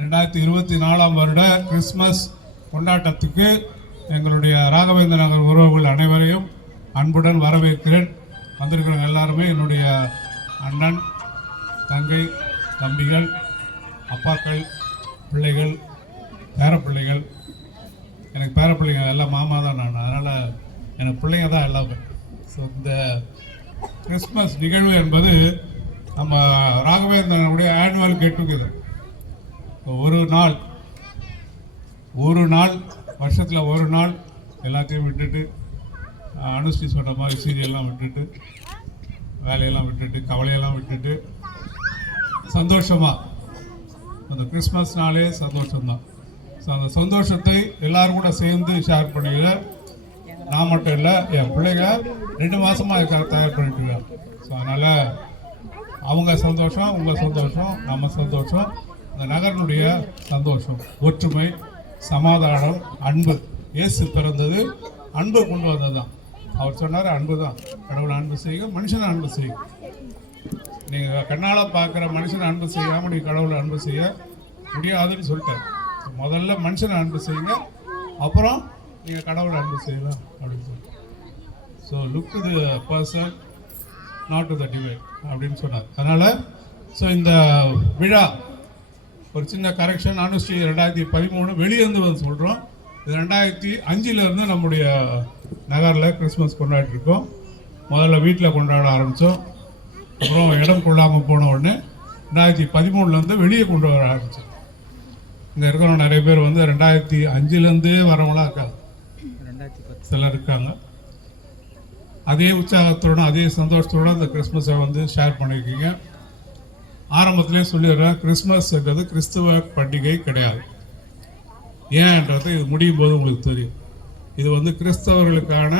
2024 வருட கிறிஸ்மஸ் கொண்டாட்டத்துக்கு எங்களுடைய ராகவேந்திர நகர் உறவுகள் அனைவரையும் அன்புடன் வரவேற்கிறேன். வந்திருக்கிற எல்லாருமே என்னுடைய அண்ணன், தங்கை, தம்பிகள், அப்பாக்கள், பிள்ளைகள், பேரப்பிள்ளைகள். எனக்கு பேரப்பிள்ளைங்க எல்லாம் மாமா தான் நான், அதனால் எனக்கு பிள்ளைங்க தான் எல்லாமே. ஸோ இந்த கிறிஸ்மஸ் நிகழ்வு என்பது நம்ம ராகவேந்திரனுடைய ஆனுவல் கெட் டுகெதர். ஒரு நாள் வருஷத்தில் ஒரு நாள் எல்லாத்தையும் விட்டுட்டு, அனுஷ்டி சொன்ன மாதிரி சீரியல்லாம் விட்டுட்டு, வேலையெல்லாம் விட்டுட்டு, கவலையெல்லாம் விட்டுட்டு சந்தோஷமாக அந்த கிறிஸ்மஸ் நாளே சந்தோஷம்தான். ஸோ அந்த சந்தோஷத்தை எல்லோரும் கூட சேர்ந்து ஷேர் பண்ணிக்கிற நான் மட்டும் இல்லை, என் பிள்ளைங்க 2 மாதமாக அதுக்காக தயார் பண்ணிட்டுருக்காங்க. ஸோ அதனால் அவங்க சந்தோஷம், உங்கள் சந்தோஷம், நம்ம சந்தோஷம், இந்த நகரனுடைய சந்தோஷம், ஒற்றுமை, சமாதானம், அன்பு. இயேசு பிறந்தது அன்பு கொண்டு வந்தது தான். அவர் சொன்னார் அன்பு தான், கடவுளை அன்பு செய்யுங்க, மனுஷனை அன்பு செய்யுங்க. நீங்கள் கண்ணால் பார்க்குற மனுஷனை அன்பு செய்யாமல் நீங்கள் கடவுளை அன்பு செய்ய முடியாதுன்னு சொல்லிட்டார். முதல்ல மனுஷனை அன்பு செய்யுங்க, அப்புறம் நீங்கள் கடவுளை அன்பு செய்யலாம் அப்படின்னு சொல்லி. So look to the person, not to the divide அப்படின்னு சொன்னார். அதனால் ஸோ இந்த விழா ஒரு சின்ன கரெக்ஷன். அனுஷ்டி 2013 வெளியேருந்து வந்து சொல்கிறோம். இது 2005 நம்முடைய நகரில் கிறிஸ்மஸ் கொண்டாடிருக்கோம். முதல்ல வீட்டில் கொண்டாட ஆரம்பித்தோம். அப்புறம் இடம் கொள்ளாமல் போன உடனே 2013 வெளியே கொண்டு வர ஆரம்பித்தோம். இங்கே இருக்கிறவங்க நிறைய பேர் வந்து 2005 வரவங்களாம் இருக்காங்க, சிலர் இருக்காங்க. அதே உற்சாகத்தோட அதே சந்தோஷத்தோட இந்த கிறிஸ்மஸை வந்து ஷேர் பண்ணியிருக்கீங்க. ஆரம்பத்திலே சொல்லிடுறேன், கிறிஸ்மஸ்ன்றது கிறிஸ்துவ பண்டிகை கிடையாது. ஏன்ன்றது இது முடியும் போது உங்களுக்கு தெரியும். இது வந்து கிறிஸ்தவர்களுக்கான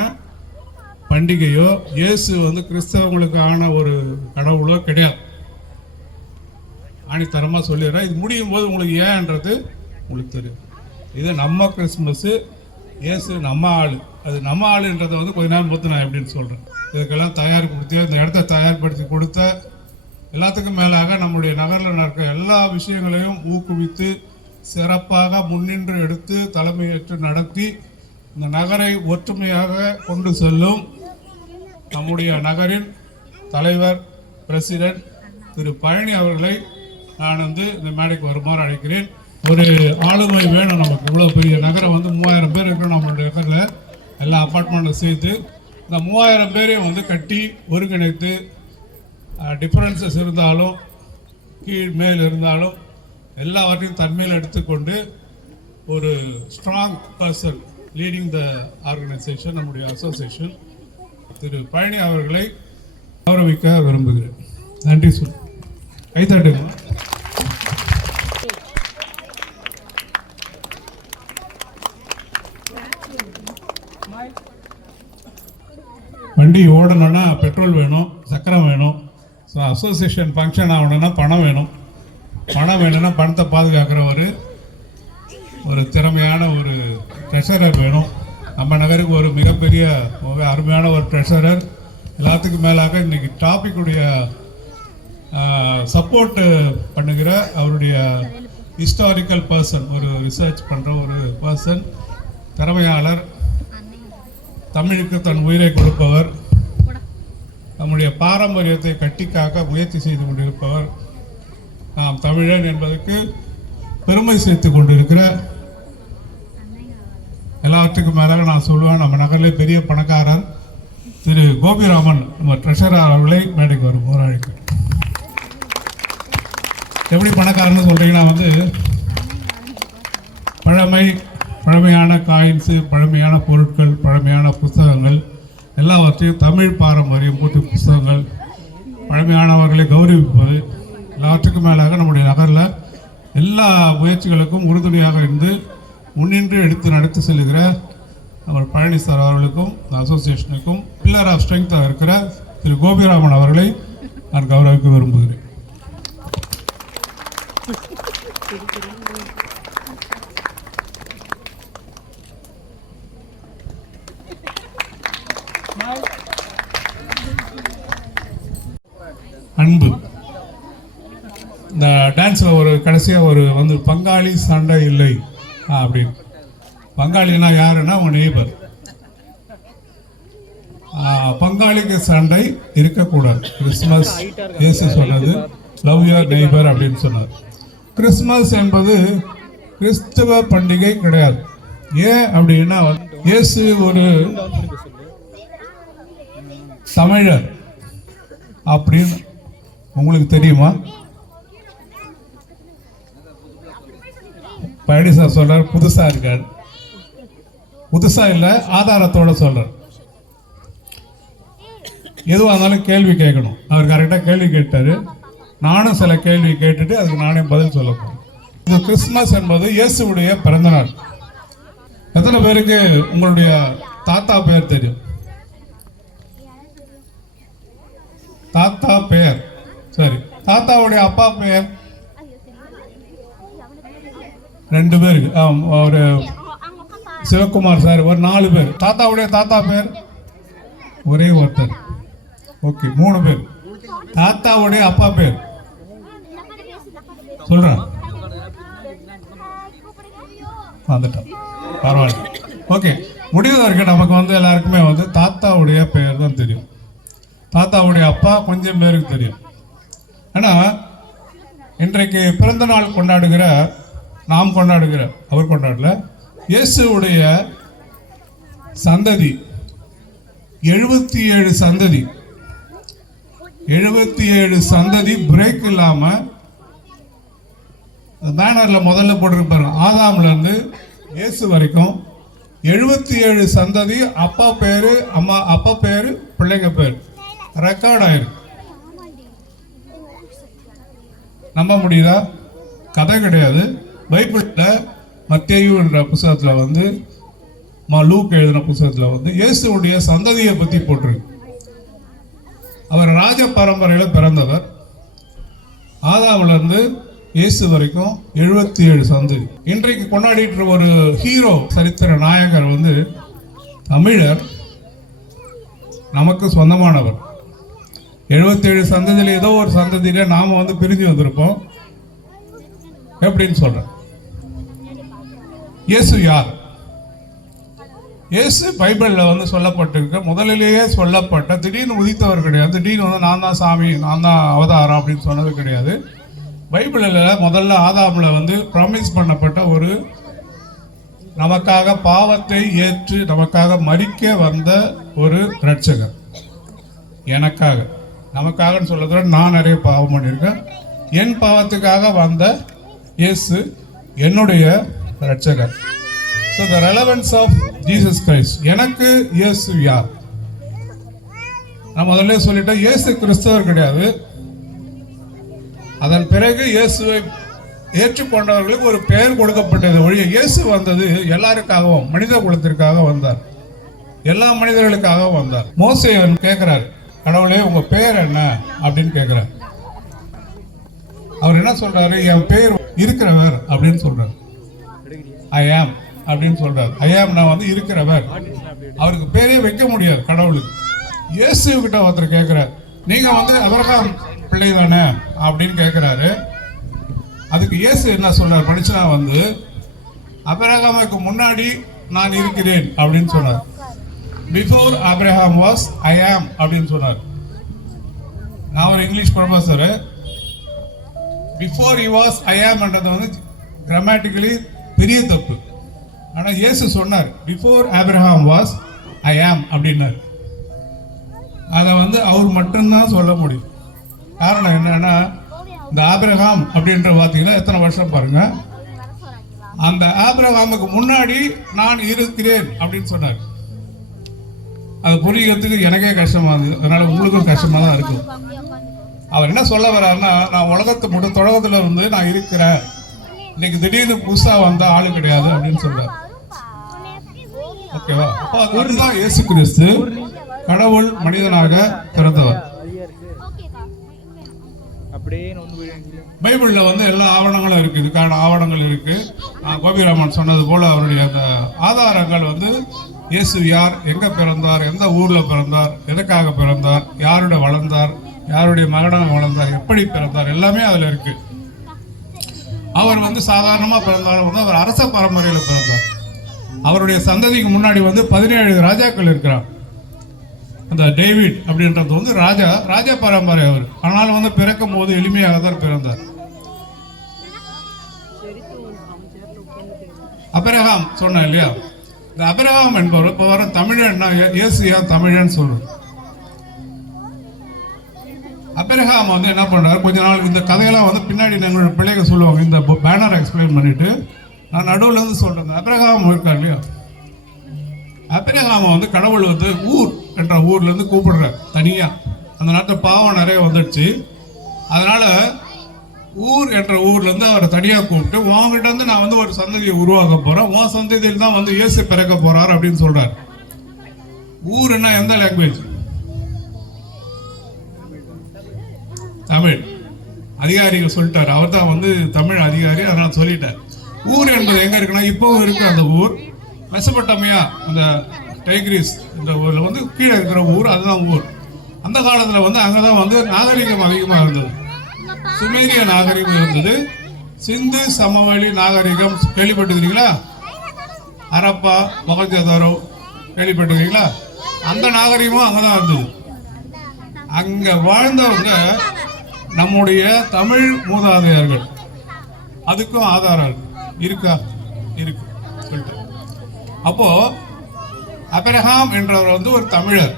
பண்டிகையோ, இயேசு வந்து கிறிஸ்தவங்களுக்கான ஒரு கடவுளோ கிடையாது. ஆணித்தரமாக சொல்லிடுறேன். இது முடியும் போது உங்களுக்கு ஏன்ன்றது உங்களுக்கு தெரியும். இது நம்ம கிறிஸ்மஸ்ஸு, இயேசு நம்ம ஆள். அது நம்ம ஆளுன்றதை வந்து கொஞ்ச நேரம் பொறுத்து நான் எப்படின்னு சொல்கிறேன். இதுக்கெல்லாம் தயார்படுத்தி இந்த இடத்த தயார்படுத்தி கொடுத்த எல்லாத்துக்கும் மேலாக நம்முடைய நகரில் நடக்கிற எல்லா விஷயங்களையும் ஊக்குவித்து சிறப்பாக முன்னின்று எடுத்து தலைமையேற்று நடத்தி இந்த நகரை ஒற்றுமையாக கொண்டு செல்லும் நம்முடைய நகரின் தலைவர், பிரசிடென்ட் திரு பழனி அவர்களை நான் வந்து இந்த மேடைக்கு வருமாறு அழைக்கிறேன். ஒரு ஆளுமை வேணும் நமக்கு. இவ்வளோ பெரிய நகரம் வந்து 3000 பேர் இருக்கிறோம் நம்மளுடைய நகரில், எல்லா அப்பார்ட்மெண்ட்டும் சேர்த்து இந்த 3000 பேரையும் வந்து கட்டி ஒருங்கிணைத்து, டிஃப்ரென்சஸ் இருந்தாலும் கீழ் மேல் இருந்தாலும் எல்லாவற்றையும் தன்மையில் எடுத்துக்கொண்டு ஒரு ஸ்ட்ராங் பர்சன் லீடிங் த ஆர்கனைசேஷன், நம்முடைய அசோசியேஷன் திரு பழனி அவர்களை கௌரவிக்க விரும்புகிறேன். நன்றி சொல். கைத்தட்டுங்க. வண்டி ஓடணும்னா பெட்ரோல் வேணும், சக்கரம் வேணும். ஸோ அசோசியேஷன் ஃபங்க்ஷன் ஆகணும்னா பணம் வேணும். பணம் வேணும்னா பணத்தை பாதுகாக்கிற ஒரு திறமையான ஒரு ட்ரெஷரர் வேணும். நம்ம நகருக்கு ஒரு மிகப்பெரிய அருமையான ஒரு ட்ரெஷரர். எல்லாத்துக்கும் மேலாக இன்றைக்கி டாபிக்குடைய சப்போர்ட்டு பண்ணுகிற அவருடைய ஹிஸ்டாரிக்கல் பர்சன், ஒரு ரிசர்ச் பண்ணுற ஒரு பர்சன், திறமையாளர், தமிழுக்கு தன் உயிரை கொடுப்பவர், நம்முடைய பாரம்பரியத்தை கட்டிக்காக்க முயற்சி செய்து கொண்டிருப்பவர், நாம் தமிழன் என்பதற்கு பெருமை சேர்த்து கொண்டிருக்கிற, எல்லாத்துக்கும் மேலாக நான் சொல்லுவேன், நம்ம நகரிலே பெரிய பணக்காரர் திரு கோபிராமன், நம்ம ட்ரெஷரர் அவர்களை மேடைக்கு வரும்போது அழைக்கிறேன். எப்படி பணக்காரன்னு சொல்கிறீங்கன்னா வந்து பழமையான காயின்ஸு, பழமையான பொருட்கள், பழமையான புத்தகங்கள் எல்லாவற்றையும் தமிழ் பாரம்பரியம் போட்டு புத்தகங்கள், பழமையானவர்களை கௌரவிப்பது, எல்லாவற்றுக்கும் மேலாக நம்முடைய நகரில் எல்லா முயற்சிகளுக்கும் உறுதுணையாக இருந்து முன்னின்று எடுத்து நடத்தி செல்கிற நம்ம பழனி சார் அவர்களுக்கும் அசோசியேஷனுக்கும் பில்லர் ஆஃப் ஸ்ட்ரெங்காக இருக்கிற திரு கோபிராமன் அவர்களை நான் கௌரவிக்க விரும்புகிறேன். அன்பு இந்த டான்ஸில் ஒரு கடைசியாக ஒரு வந்து பங்காளி சண்டை இல்லை அப்படின்னு. பங்காளினா யாருன்னா உங்கள் நெய்பர். பங்காளிக்கு சண்டை இருக்கக்கூடாது. கிறிஸ்துமஸ் இயேசு சொன்னது லவ் யுவர் நெய்பர் அப்படின்னு சொன்னார். கிறிஸ்துமஸ் என்பது கிறிஸ்தவ பண்டிகை கிடையாது. ஏன் அப்படின்னா இயேசு ஒரு தமிழர் அப்படின்னு உங்களுக்கு தெரியுமா? பழனி சார் சொல்றார் புதுசா இருக்காரு. புதுசா இல்ல, ஆதாரத்தோட சொல்றார். எதுவாக இருந்தாலும் கேள்வி கேட்கணும். அவர் கரெக்டாக கேள்வி கேட்டாரு. நானும் சில கேள்வி கேட்டுட்டு அதுக்கு நானே பதில் சொல்ல போறேன். இந்த கிறிஸ்துமஸ் என்பது இயேசுடைய பிறந்த நாள். எத்தனை பேருக்கு உங்களுடைய தாத்தா பெயர் தெரியும்? தாத்தா பெயர் சரி. தாத்தாவுடைய அப்பா பெயர்? 2 பேருக்கு. ஒரு சிவகுமார் சார் ஒரு 4 பேர். தாத்தாவுடைய தாத்தா பெயர் ஒரே ஒருத்தர். ஓகே, 3 பேர். தாத்தாவுடைய அப்பா பேர் சொல்றேன், வந்துட்டோம், பரவாயில்ல. ஓகே, முடிவு வரைக்கும் நமக்கு வந்து எல்லாருக்குமே வந்து தாத்தாவுடைய பெயர் தான் தெரியும். தாத்தாவுடைய அப்பா கொஞ்சம் பேருக்கு தெரியும். ஆனால் இன்றைக்கு பிறந்த நாள் கொண்டாடுகிற நாம் கொண்டாடுகிற, அவர் கொண்டாடல, இயேசுடைய சந்ததி 77 சந்ததி 77 சந்ததி பிரேக் இல்லாம பேனர்ல முதல்ல போட்டிருப்பாரு. ஆதாம்ல இருந்து இயேசு வரைக்கும் 77 சந்ததி, அப்பா பேரு, அம்மா அப்பா பேரு, பிள்ளைங்க பேரு ரெக்கார்ட் ஆயிருக்கு. நம்ப முடியுதா? கதை கிடையாது. பைபிள்ல மத்தேயு என்ற புத்தகத்துல வந்து, லூக் எழுதின புத்தகத்துல வந்து இயேசுடைய சந்ததியை பத்தி போட்டிருக்கு. அவர் ராஜ பரம்பரையில பிறந்தவர். ஆதாம்ல இருந்து இயேசு வரைக்கும் 77 சந்ததி. இன்றைக்கு கொண்டாடிட்டு ஒரு ஹீரோ, சரித்திர நாயகர் வந்து தமிழர், நமக்கு சொந்தமானவர். 77 சந்ததியில ஏதோ ஒரு சந்ததியில நாம வந்து பிரிஞ்சு வந்திருப்போம். எப்படின்னு சொல்றேன். இயேசு யார்? இயேசு பைபிள்ல வந்து சொல்லப்பட்டிருக்க, முதலிலேயே சொல்லப்பட்ட, திடீர்னு உதித்தவர் கிடையாது. திடீர்னு வந்து நான் தான் சாமி, நான் தான் அவதாரம் அப்படின்னு சொன்னது கிடையாது. பைபிளில் முதல்ல ஆதாம்ல வந்து ப்ராமிஸ் பண்ணப்பட்ட ஒரு, நமக்காக பாவத்தை ஏற்று நமக்காக மரிக்க வந்த ஒரு இரட்சகர். எனக்காக, நமக்காக சொல்றத நான் நிறைய பாவம் பண்ணியிருக்கேன். என் பாவத்துக்காக வந்த இயேசு என்னுடைய இரட்சகர். So the relevance of Jesus Christ. எனக்கு இயேசு யார்? நான் முதல்ல சொல்லிட்டேன், இயேசு கிறிஸ்தவர் கிடையாது. அதன் பிறகு இயேசுவை ஏற்றுக்கொண்டவர்களுக்கு ஒரு பெயர் கொடுக்கப்பட்டது ஒழிய, இயேசு வந்தது எல்லாருக்காகவும், மனித குலத்திற்காக வந்தார், எல்லா மனிதர்களுக்காக வந்தார். மோசே கேட்கிறார், கடவுளே உங்க பெயர் என்ன அப்படின்னு கேட்கிறார். அவர் என்ன சொல்றாரு? என் பெயர் இருக்கிறவர் அப்படின்னு சொல்றாரு. ஐ ஆம் அப்படின்னு சொல்றாரு. ஐ ஆம், நான் வந்து இருக்கிறவர். அவருக்கு பேரே வைக்க முடியாது கடவுளுக்கு. இயேசு கிட்ட ஒருத்தர் கேட்கிறார், நீங்க வந்து ஆபிரகாம் பிள்ளை தானே அப்படின்னு கேட்கிறாரு. அதுக்கு இயேசு என்ன சொல்றார்? மனுஷனா வந்து ஆபிரகாமுக்கு முன்னாடி நான் இருக்கிறேன் அப்படின்னு சொன்னார். பிஃபோர் ஆபிரகாம் வாஸ் ஐ ஆம் அப்படின்னு சொன்னார். நான் ஒரு English professor. Before he was I ஆம் என்றது வந்து கிராமட்டிக்கலி பெரிய தப்பு. ஆனால் இயேசு சொன்னார், பிஃபோர் ஆபிரகாம் வாஸ் ஐ ஆம் அப்படின்னார். அதை வந்து அவர் மட்டும்தான் சொல்ல முடியும். காரணம் என்னன்னா, இந்த ஆபிரகாம் அப்படின்ற பார்த்தீங்கன்னா எத்தனை வருஷம் பாருங்க. அந்த ஆபிரகாமுக்கு முன்னாடி நான் இருக்கிறேன் அப்படின்னு சொன்னார். அதை புரிகிறதுக்கு எனக்கே கஷ்டமா இருந்தது. அதனால உங்களுக்கும் கஷ்டமா தான் இருக்கும். அவர் என்ன சொல்ல வர்றாருன்னா, நான் உலகத்து தொடக்கத்துல இருந்து நான் இருக்கிறேன், இன்னைக்கு திடீர்னு புதுசா வந்த ஆளு கிடையாது அப்படின்னு சொல்றாரு. ஓகேவா? அப்போ அதுதான் இயேசு கிறிஸ்து கடவுள் மனிதனாக பிறந்தவர். பைபிள்ல வந்து எல்லா ஆவணங்களும் இருக்கு. இதுக்கான ஆவணங்கள் இருக்கு. கோபிராமன் சொன்னது போல அவருடைய அந்த ஆதாரங்கள் வந்து இயேசு யார், எங்க பிறந்தார், எந்த ஊர்ல பிறந்தார், எதுக்காக பிறந்தார், யாருடைய வளர்ந்தார், யாருடைய மகனாக வளர்ந்தார், எப்படி பிறந்தார், எல்லாமே அதுல இருக்கு. அவர் வந்து சாதாரணமா பிறந்தாலும் வந்து அவர் அரச பரம்பரையில் பிறந்தார். அவருடைய சந்ததிக்கு முன்னாடி வந்து 17 ராஜாக்கள் இருக்கிறார். அந்த டேவிட் அப்படின்றது வந்து ராஜா பரம்பரை அவர். ஆனாலும் வந்து பிறக்கும் போது எளிமையாக தான் பிறந்தார். அபிரகாம் சொன்ன இல்லையா, இந்த அபிரகாம் என்பவர் இப்ப வர தமிழன்னா இயேசு ஏன் தமிழன்னு சொல்றோம். அபிரகாம் வந்து என்ன பண்றாரு, கொஞ்ச நாள் இந்த கதையெல்லாம் வந்து பின்னாடி எங்களோட பிள்ளைங்க சொல்லுவாங்க. இந்த பேனர் எக்ஸ்பிளைன் பண்ணிட்டு நான் நடுவில் இருந்து சொல்றேன். அபிரகாம் இருக்கார் இல்லையா, அபிரகாம வந்து கடவுள் வந்து ஊர் என்ற ஊர்ல இருந்து கூப்பிடுற தனியா. அந்த நாட்டில் பாவம் நிறைய வந்துடுச்சு. அதனால ஊர் என்ற ஊர்ல இருந்து அவரை தனியா கூப்பிட்டு, உங்ககிட்ட இருந்து நான் வந்து ஒரு சந்ததியை உருவாக்க போறேன், உன் சந்ததியில் தான் வந்து இயேசு பிறக்க போறார் அப்படின்னு சொல்றாரு. ஊர்னா எந்த லாங்குவேஜ்? தமிழ். அதிகாரிகள் சொல்லிட்டாரு, அவர் தான் வந்து தமிழ் அதிகாரி, அதனால சொல்லிட்டார். ஊர் என்பது எங்க இருக்குன்னா இப்பவும் இருக்கு அந்த ஊர். மெசபட்டோமியா அந்த டைக்ரிஸ் இந்த ஊர்ல வந்து கீழே இருக்கிற ஊர், அதுதான் ஊர். அந்த காலத்துல வந்து அங்கதான் வந்து நாகரிகம் அதிகமா இருந்தது. சுமேரிய நாகரிகம் இருந்தது, சிந்து சமவெளி நாகரிகம் கேள்விப்பட்டிருக்கீங்களா? ஹரப்பா மொஹஞ்சதாரோ கேள்விப்பட்டிருக்கீங்களா? அந்த நாகரிகமும் அங்கதான் இருந்தது. அங்க வாழ்ந்தவங்க நம்முடைய தமிழ் மூதாதையர்கள். அதுக்கும் ஆதாரம் இருக்கா? இருக்கு சொல்லிட்டு. அப்போ அபிரகாம் என்றவர் வந்து ஒரு தமிழர்.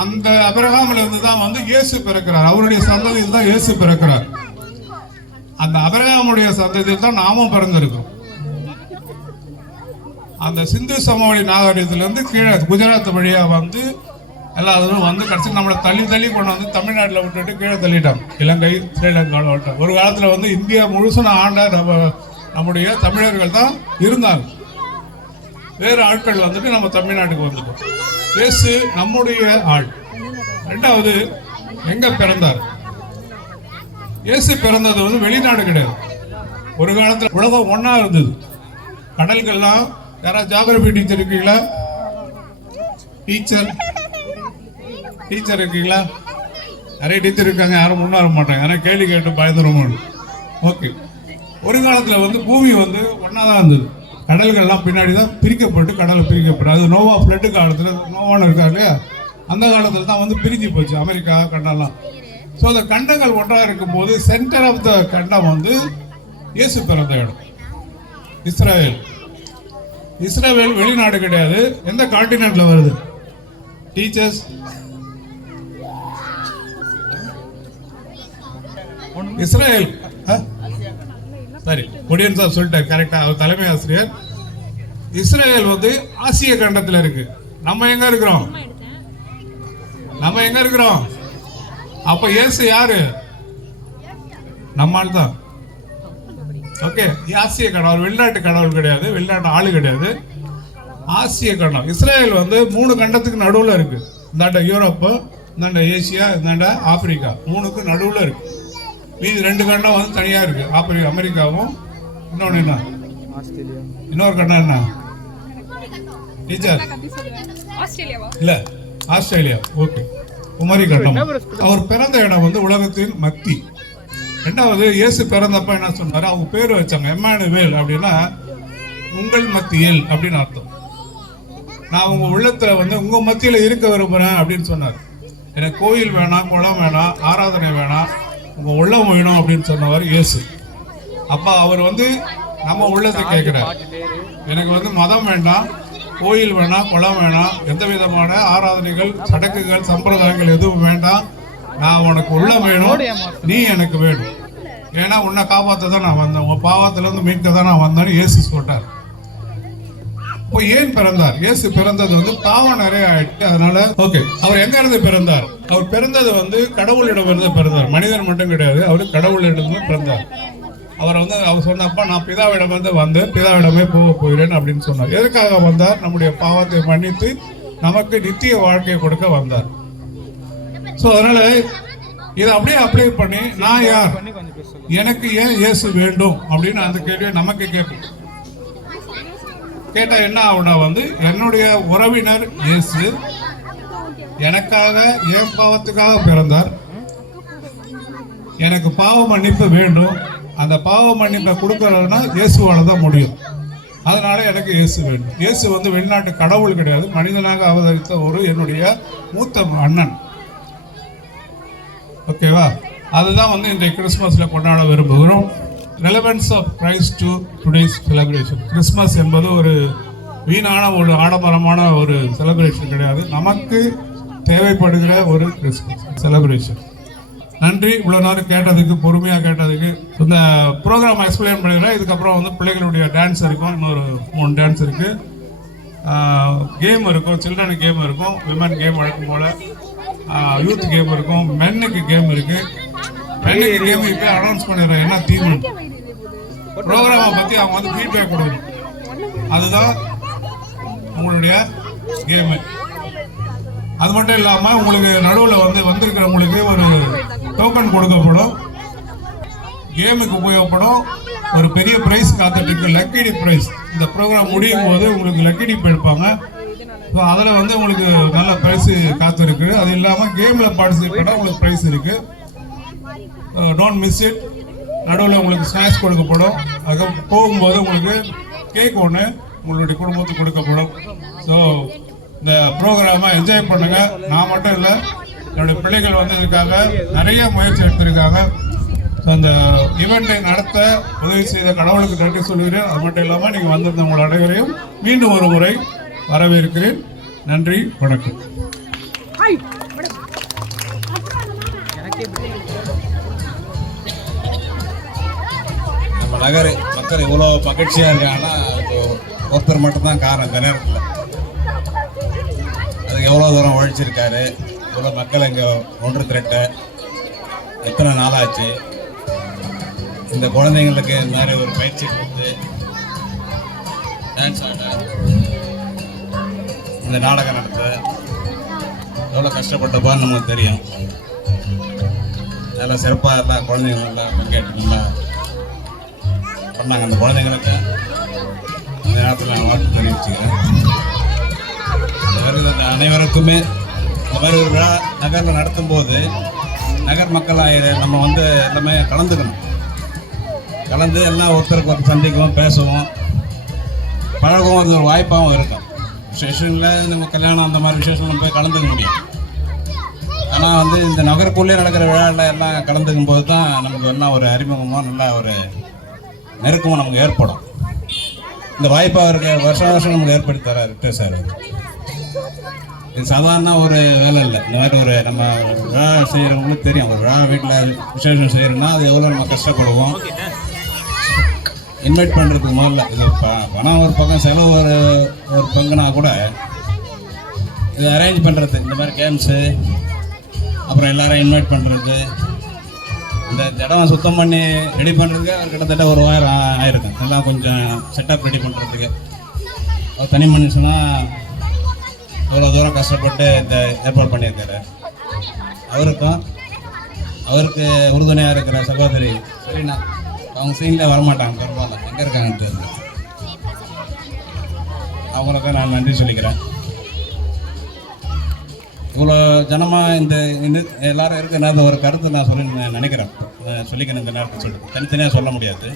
அந்த அபிரகாமில் இருந்து தான் வந்து இயேசு பிறக்கிறார். அவருடைய சந்ததியில் தான் இயேசு பிறக்கிறார். அந்த அபிரகாமுடைய சந்ததியில் தான் நாமும் பிறந்திருக்கோம். அந்த சிந்து சமவெளி நாகரிகத்திலிருந்து கீழே குஜராத் வழியா வந்து எல்லாரும் வந்து கடைசி நம்மளை தள்ளி தள்ளி கொண்டு வந்து தமிழ்நாட்டில் விட்டுட்டு கீழே தள்ளிட்டாங்க. இலங்கை, ஸ்ரீலங்காவில் விட்டாங்க. ஒரு காலத்தில் வந்து இந்தியா முழுசும் ஆண்ட நம்முடைய தமிழர்கள் தான் இருந்தாங்க. வேறு ஆட்கள் வந்துட்டு நம்ம தமிழ்நாட்டுக்கு வந்துட்டோம். இயேசு நம்முடைய ஆள். ரெண்டாவது, எங்க பிறந்தார்? இயேசு பிறந்தது வந்து வெளிநாடு கிடையாது. ஒரு காலத்துல உலகம் ஒன்னா இருந்தது. கடல்கள்லாம், யாராவது ஜியோகிராபி டீச்சர் இருக்கீங்களா? டீச்சர் இருக்கீங்களா? நிறைய டீச்சர் இருக்காங்க, யாரும் முன்னார மாட்டாங்க. யாரும் கேள்வி கேட்டு பயந்துருமோ. ஓகே. ஒரு காலத்துல வந்து பூமி வந்து ஒன்னாதான் இருந்தது. கடல்கள்லாம் பின்னாடி தான் பிரிக்கப்பட்டு கடலை பிரிக்கப்பட்டு, அது நோவா பிளட் காலத்தில் நோவான்னு இருக்காரு இல்லையா, அந்த காலத்தில் தான் வந்து பிரிஞ்சு போச்சு அமெரிக்கா கண்டம்லாம். ஸோ அந்த கண்டங்கள் ஒன்றாக இருக்கும் போது சென்டர் ஆஃப் த கண்டம் வந்து இயேசு பிறந்த இடம் இஸ்ரேல். இஸ்ரேல் வெளிநாடு கிடையாது. எந்த கான்டினென்ட்ல வருது? Teachers, Israel. சரி, ஒடியன் சார் சொல்லிட்டார் கரெக்டா, அவர் தலைமை ஆசிரியர். இஸ்ரேல் வந்து ஆசிய கண்டத்தில் இருக்கு. நம்ம எங்க இருக்கிறோம்? அப்ப இயேசு யாரு? நம்மால் தான். ஓகே, ஆசிய கண்டம். அவர் வெளிநாட்டு கடவுள் கிடையாது, வெளிநாட்டு ஆளு கிடையாது. ஆசிய கண்டம். இஸ்ரேல் வந்து 3 கண்டத்துக்கு நடுவுல இருக்கு. இந்தாண்ட யூரோப்பு, இந்தாண்ட ஏசியா, இந்தாண்ட ஆப்பிரிக்கா, 3க்கு நடுவுல இருக்கு. மீதி 2 கண்டம் வந்து தனியா இருக்கு. அமெரிக்காவும், இன்னொன்னு என்ன, இன்னொரு கண்டம் என்ன டீச்சர்? இல்ல, ஆஸ்திரேலியா. ஓகே, குமரி கண்டம். அவர் பிறந்த இடம் வந்து உலகத்தின் மத்தி. ரெண்டாவது, இயேசு பிறந்தப்ப என்ன சொன்னாரு? அவங்க பேர் வச்சாங்க எம்மானுவேல், அப்படின்னா உங்கள் மத்தியில் அப்படின்னு அர்த்தம். நான் உங்க உள்ளத்துல வந்து உங்க மத்தியில இருக்க விரும்புறேன் அப்படின்னு சொன்னார். எனக்கு கோயில் வேணாம், குளம் வேணாம், ஆராதனை வேணாம், உங்க உள்ளம் வேணும் அப்படின்னு சொன்னவர் இயேசு. அப்ப அவர் வந்து நம்ம உள்ளத்தை கேட்கிறார். எனக்கு வந்து மதம் வேண்டாம், கோயில் வேணாம், குளம் வேணாம், எந்த விதமான ஆராதனைகள், சடங்குகள், சம்பிரதாயங்கள் எதுவும் வேண்டாம். நான் உனக்கு உள்ளம் வேணும், நீ எனக்கு வேணும். ஏன்னா உன்னை காப்பாற்ற தான் நான் வந்தேன், உன் பாவத்துல இருந்து மீட்க தான் நான் வந்தேன்னு இயேசு சொல்றார். இப்போ ஏன் பிறந்தார்? இயேசு பிறந்தது வந்து பாவம் நிறைய ஆயிடுச்சு, அதனால. ஓகே, அவர் எங்க இருந்து பிறந்தார்? அவர் பிறந்தது வந்து கடவுளிடம் இருந்து பிறந்தார். மனிதன் மட்டும் கிடையாது, அவரு கடவுளிடம் பிறந்தார். அவர் வந்து அவர் சொன்னப்ப, நான் பிதாவிடம் வந்து பிதாவிடமே போகிறேன் அப்படின்னு சொன்னார். எதுக்காக வந்தார்? நம்முடைய பாவத்தை மன்னித்து நமக்கு நித்திய வாழ்க்கையை கொடுக்க வந்தார். ஸோ அதனால இதை அப்படியே அப்ளை பண்ணி, நான் யார், எனக்கு ஏன் இயேசு வேண்டும் அப்படின்னு அந்த கேள்வியை நமக்கு கேட்போம். கேட்டா என்ன ஆகுனா வந்து, என்னுடைய உறவினர் இயேசு எனக்காக, என் பாவத்துக்காக பிறந்தார், எனக்கு பாவ மன்னிப்பு வேண்டும், அந்த பாவ மன்னிப்பை கொடுக்கறதுனா இயேசுவால் தான் முடியும். அதனால எனக்கு இயேசு வேண்டும். இயேசு வந்து வெளிநாட்டு கடவுள் கிடையாது, மனிதனாக அவதரித்த ஒரு என்னுடைய மூத்த அண்ணன். ஓகேவா? அதுதான் வந்து இன்றைய கிறிஸ்மஸில் கொண்டாட விரும்புகிறோம். Relevance of Christ to today's celebration. Christmas என்பது ஒரு வீணான ஒரு ஆடம்பரமான ஒரு செலிப்ரேஷன் கிடையாது, நமக்கு தேவைப்படுகிற ஒரு கிறிஸ்மஸ் செலிப்ரேஷன். நன்றி, இவ்வளோ நேரம் கேட்டதுக்கு, பொறுமையாக கேட்டதுக்கு. இந்த ப்ரோக்ராம் எக்ஸ்பிளைன் பண்ணிடுறேன். இதுக்கப்புறம் வந்து பிள்ளைகளுடைய டான்ஸ் இருக்கும், இன்னொரு 3 டான்ஸ் இருக்குது, கேம் இருக்கும், சில்ட்ரன் கேம் இருக்கும், விமன் கேம் வழக்கம் போல், யூத் கேம் இருக்கும், மென்னுக்கு கேம் இருக்குது. மென்னுக்கு கேம் இப்போ அனௌன்ஸ் பண்ணிடுறேன் என்ன தீம் ப்ரோக்ராமை பற்றி அவங்க வந்து ஃபீட்பேக் கொடுக்கணும். அதுதான் உங்களுடைய கேமு. அது மட்டும் இல்லாமல் உங்களுக்கு நடுவில் வந்து வந்திருக்கிறவங்களுக்கு ஒரு டோக்கன் கொடுக்கப்படும், கேமுக்கு உபயோகப்படும். ஒரு பெரிய ப்ரைஸ் காத்துட்டு, லக்கிடி ப்ரைஸ். இந்த ப்ரோக்ராம் முடியும் போது உங்களுக்கு லக்கிடி எடுப்பாங்க. ஸோ அதில் வந்து உங்களுக்கு நல்ல ப்ரைஸு காத்திருக்கு. அது இல்லாமல் கேமில் பார்ட்டிசிபேட் பண்ணால் உங்களுக்கு ப்ரைஸ் இருக்குது. Don't miss it. நடுவில் உங்களுக்கு ஸ்நாக்ஸ் கொடுக்கப்படும். அதுக்கு போகும்போது உங்களுக்கு கேக் ஒன்று உங்களுடைய குடும்பத்துக்கு கொடுக்கப்படும். ஸோ இந்த ப்ரோக்ராமை என்ஜாய் பண்ணுங்கள். நான் மட்டும் இல்லை, என்னுடைய பிள்ளைகள் வந்து இதுக்காக நிறைய முயற்சி எடுத்திருக்காங்க. ஸோ அந்த ஈவெண்ட்டை நடத்த உதவி செய்த கடவுளுக்கு நன்றி சொல்கிறேன். அது மட்டும் இல்லாமல் நீங்கள் வந்திருந்த உங்கள் அனைவரையும் மீண்டும் ஒரு முறை வரவேற்கிறேன். நன்றி, வணக்கம். நம்ம நகர் மக்கள் இவ்வளோ மகிழ்ச்சியாக இருக்காங்கன்னா ஒருத்தர் மட்டும்தான் காரணம். இந்த நேரத்தில் அதுக்கு எவ்வளோ தூரம் உழைச்சிருக்காரு, இவ்வளோ மக்கள் இங்கே ஒன்று திரட்ட எத்தனை நாளாச்சு. இந்த குழந்தைங்களுக்கு இந்த மாதிரி ஒரு பயிற்சி கொடுத்து டான்ஸ் ஆட, இந்த நாடகம் நடத்த எவ்வளோ கஷ்டப்பட்டப்பான்னு நமக்கு தெரியும். நல்லா சிறப்பாக எல்லாம் குழந்தைங்க நல்லா பங்கேற்று நல்லா பண்ணாங்க. அந்த குழந்தைங்களுக்கு இந்த நேரத்தில் நான் வாழ்த்து தெரிவிச்சுக்கிறேன். அனைவருக்குமே இந்த மாதிரி ஒரு விழா நகரில் நடத்தும் போது நகர் மக்களாக நம்ம வந்து எல்லாமே கலந்துக்கணும். கலந்து எல்லாம் ஒருத்தருக்கு ஒருத்தர் சந்திக்கவும், பேசுவோம், பழகவும் அது ஒரு வாய்ப்பாகவும் இருக்கும். விசேஷனில் நம்ம கல்யாணம் அந்த மாதிரி விசேஷம் நம்ம போய் கலந்துக்க முடியும். ஆனால் வந்து இந்த நகருக்குள்ளே நடக்கிற விழாவில் எல்லாம் கலந்துக்கும் போது தான் நமக்கு என்ன ஒரு அறிமுகமாக நல்லா ஒரு நெருக்கமும் நமக்கு ஏற்படும். இந்த வாய்ப்பை அவருக்கு வருஷம் வருஷம் நமக்கு ஏற்படுத்தி தராரு ரிட்டர் சார். இது சாதாரண ஒரு வேலை இல்லை. இந்த மாதிரி ஒரு நம்ம விழா செய்கிறவங்களுக்கு தெரியும். ஒரு விழா வீட்டில் விசேஷம் செய்கிறோன்னா அது எவ்வளோ நம்ம கஷ்டப்படுவோம். இன்வைட் பண்ணுறதுக்கு முதல்ல இது பணம் ஒரு பக்கம், செலவு ஒரு பங்குனா கூட இது அரேஞ்ச் பண்ணுறது, இந்த மாதிரி கேம்ஸு, அப்புறம் எல்லாரும் இன்வைட் பண்ணுறது, இந்த இடம் சுத்தம் பண்ணி ரெடி பண்ணுறதுக்கு அவர் கிட்டத்தட்ட ஒரு வாரம் ஆயிருக்கும். எல்லாம் கொஞ்சம் செட்டப் ரெடி பண்ணுறதுக்கு அவர் தனி மனுஷனா அவ்வளோ தூரம் கஷ்டப்பட்டு இந்த ஏற்பாடு பண்ணியிருக்காரு. அவருக்கு உறுதுணையாக இருக்கிற சகோதரி சரிண்ணா, அவங்க சீனில் வரமாட்டாங்க, பெரும்பாலும் எங்கே இருக்காங்கன்னு தெரியல. அவங்களுக்கு நான் நன்றி சொல்லிக்கிறேன். இவ்வளோ ஜனமாக இந்த எல்லாரும் இருக்க நேரத்தில் ஒரு கருத்து நான் நினைக்கிறேன், சொல்லிக்கணும். இந்த நேரத்தை சொல்லிட்டு தனித்தனியாக சொல்ல முடியாது.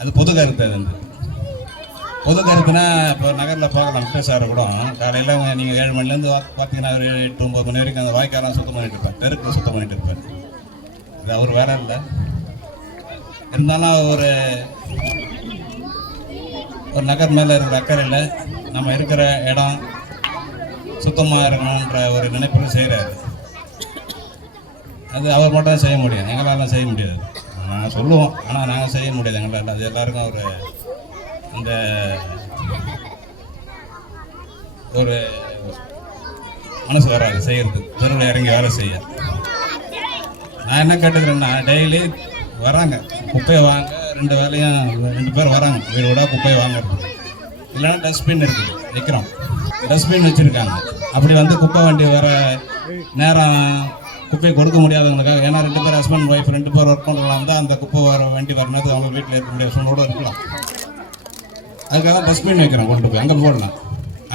அது பொது கருத்து. அது வந்து பொது கருத்துனா இப்போ நகரில் பார்க்கலாம். விட்ட சாரை கூட காலையில் நீங்கள் 7 மணிலேருந்து பார்த்தீங்கன்னா ஒரு 8-9 மணி வரைக்கும் அந்த வாய்க்காலாம் சுத்தம் பண்ணிட்டு இருப்பார், தெருக்கு சுத்தம் பண்ணிட்டு இருப்பார். இது அவர் வேற இல்லை. இருந்தாலும் ஒரு நகர் மேலே இருக்கிற அக்கறையில் நம்ம இருக்கிற இடம் சுத்தமாக இருக்கணுன்ற ஒரு நினைப்பில் செய்கிறாரு. அது அவர் மட்டும் தான் செய்ய முடியும், எங்களாலாம் செய்ய முடியாது. நாங்கள் சொல்லுவோம், ஆனால் நாங்கள் செய்ய முடியாது எங்களால். அது எல்லாருக்கும் அந்த ஒரு மனசு வராது செய்கிறது, தெருவில் இறங்கி வேலை செய்ய. நான் என்ன கேட்டுக்கிறேன்னா, டெய்லி வராங்க குப்பையை வாங்க, 2 வேலையும் 2 பேர் வராங்க வீடு விட குப்பையை வாங்குறது. இல்லைன்னா டஸ்ட்பின் இருக்குது, வைக்கிறோம், டஸ்ட்பின் வச்சுருக்காங்க. அப்படி வந்து குப்பை வண்டி வர நேரம் குப்பையை கொடுக்க முடியாதவங்களுக்காக, ஏன்னா 2 பேர் ஹஸ்பண்ட் ஒய்ஃப் 2 பேர் ஒர்க் பண்ணுறவங்க வந்து அந்த குப்பை வண்டி வரணும் அவங்க வீட்டில் இருக்க முடியாத சூழலோடு இருக்கலாம். அதுக்காக டஸ்ட்பின் வைக்கிறோம், கொண்டு போய் அங்கே போடலாம்.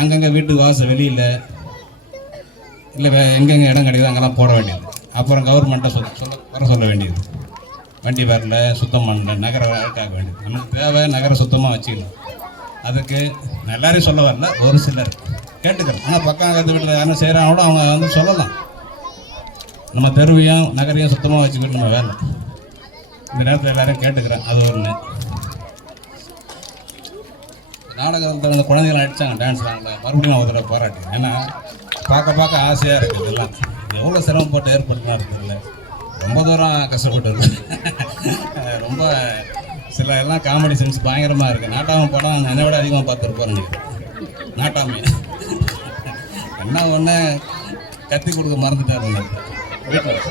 அங்கங்கே வீட்டுக்கு வாசல் வெளியில் இல்லை எங்கெங்கே இடம் கிடைக்குது அங்கெல்லாம் போட வேண்டியது. அப்புறம் கவர்மெண்ட்டை வர சொல்ல வேண்டியது. வண்டி வரல, சுத்தம் பண்ணல, நகர அழுக்காக வேண்டியது. நமக்கு தேவை நகரை சுத்தமாக வச்சுக்கணும். அதுக்கு நான் எல்லாரையும் சொல்ல வரல, ஒரு சிலர் கேட்டுக்கிறேன். ஆனால் பக்கம் கற்று வீட்டில் யாரும் செய்கிறாங்களோ அவங்க வந்து சொல்லலாம். நம்ம தெருவையும் நகரையும் சுத்தமாக வச்சுக்கிட்டு நம்ம வேலை. இந்த நேரத்தில் எல்லாரையும் கேட்டுக்கிறேன். அது ஒன்று. நாடகத்தில் அந்த குழந்தைகளை அடித்தாங்க, டான்ஸ் ஆடல, மறுபடியும் ஒரு தடவை பாராட்டுங்க. ஏன்னா பார்க்க ஆசையாக இருக்குது. இதெல்லாம் எவ்வளோ சிரமப்பட்டு ஏற்படுத்தினா இருக்குதுல்ல, ரொம்ப தூரம் கஷ்டப்பட்டு இருக்கு. ரொம்ப சில எல்லாம் காமெடி சென்ஸ் பயங்கரமாக இருக்குது. நாட்டாமை படம் என்னை விட அதிகமாக பார்த்துருப்பாருங்க. நாட்டாமை என்ன ஒன்று கத்தி கொடுக்க மறந்துட்டாருங்க வீட்டில்.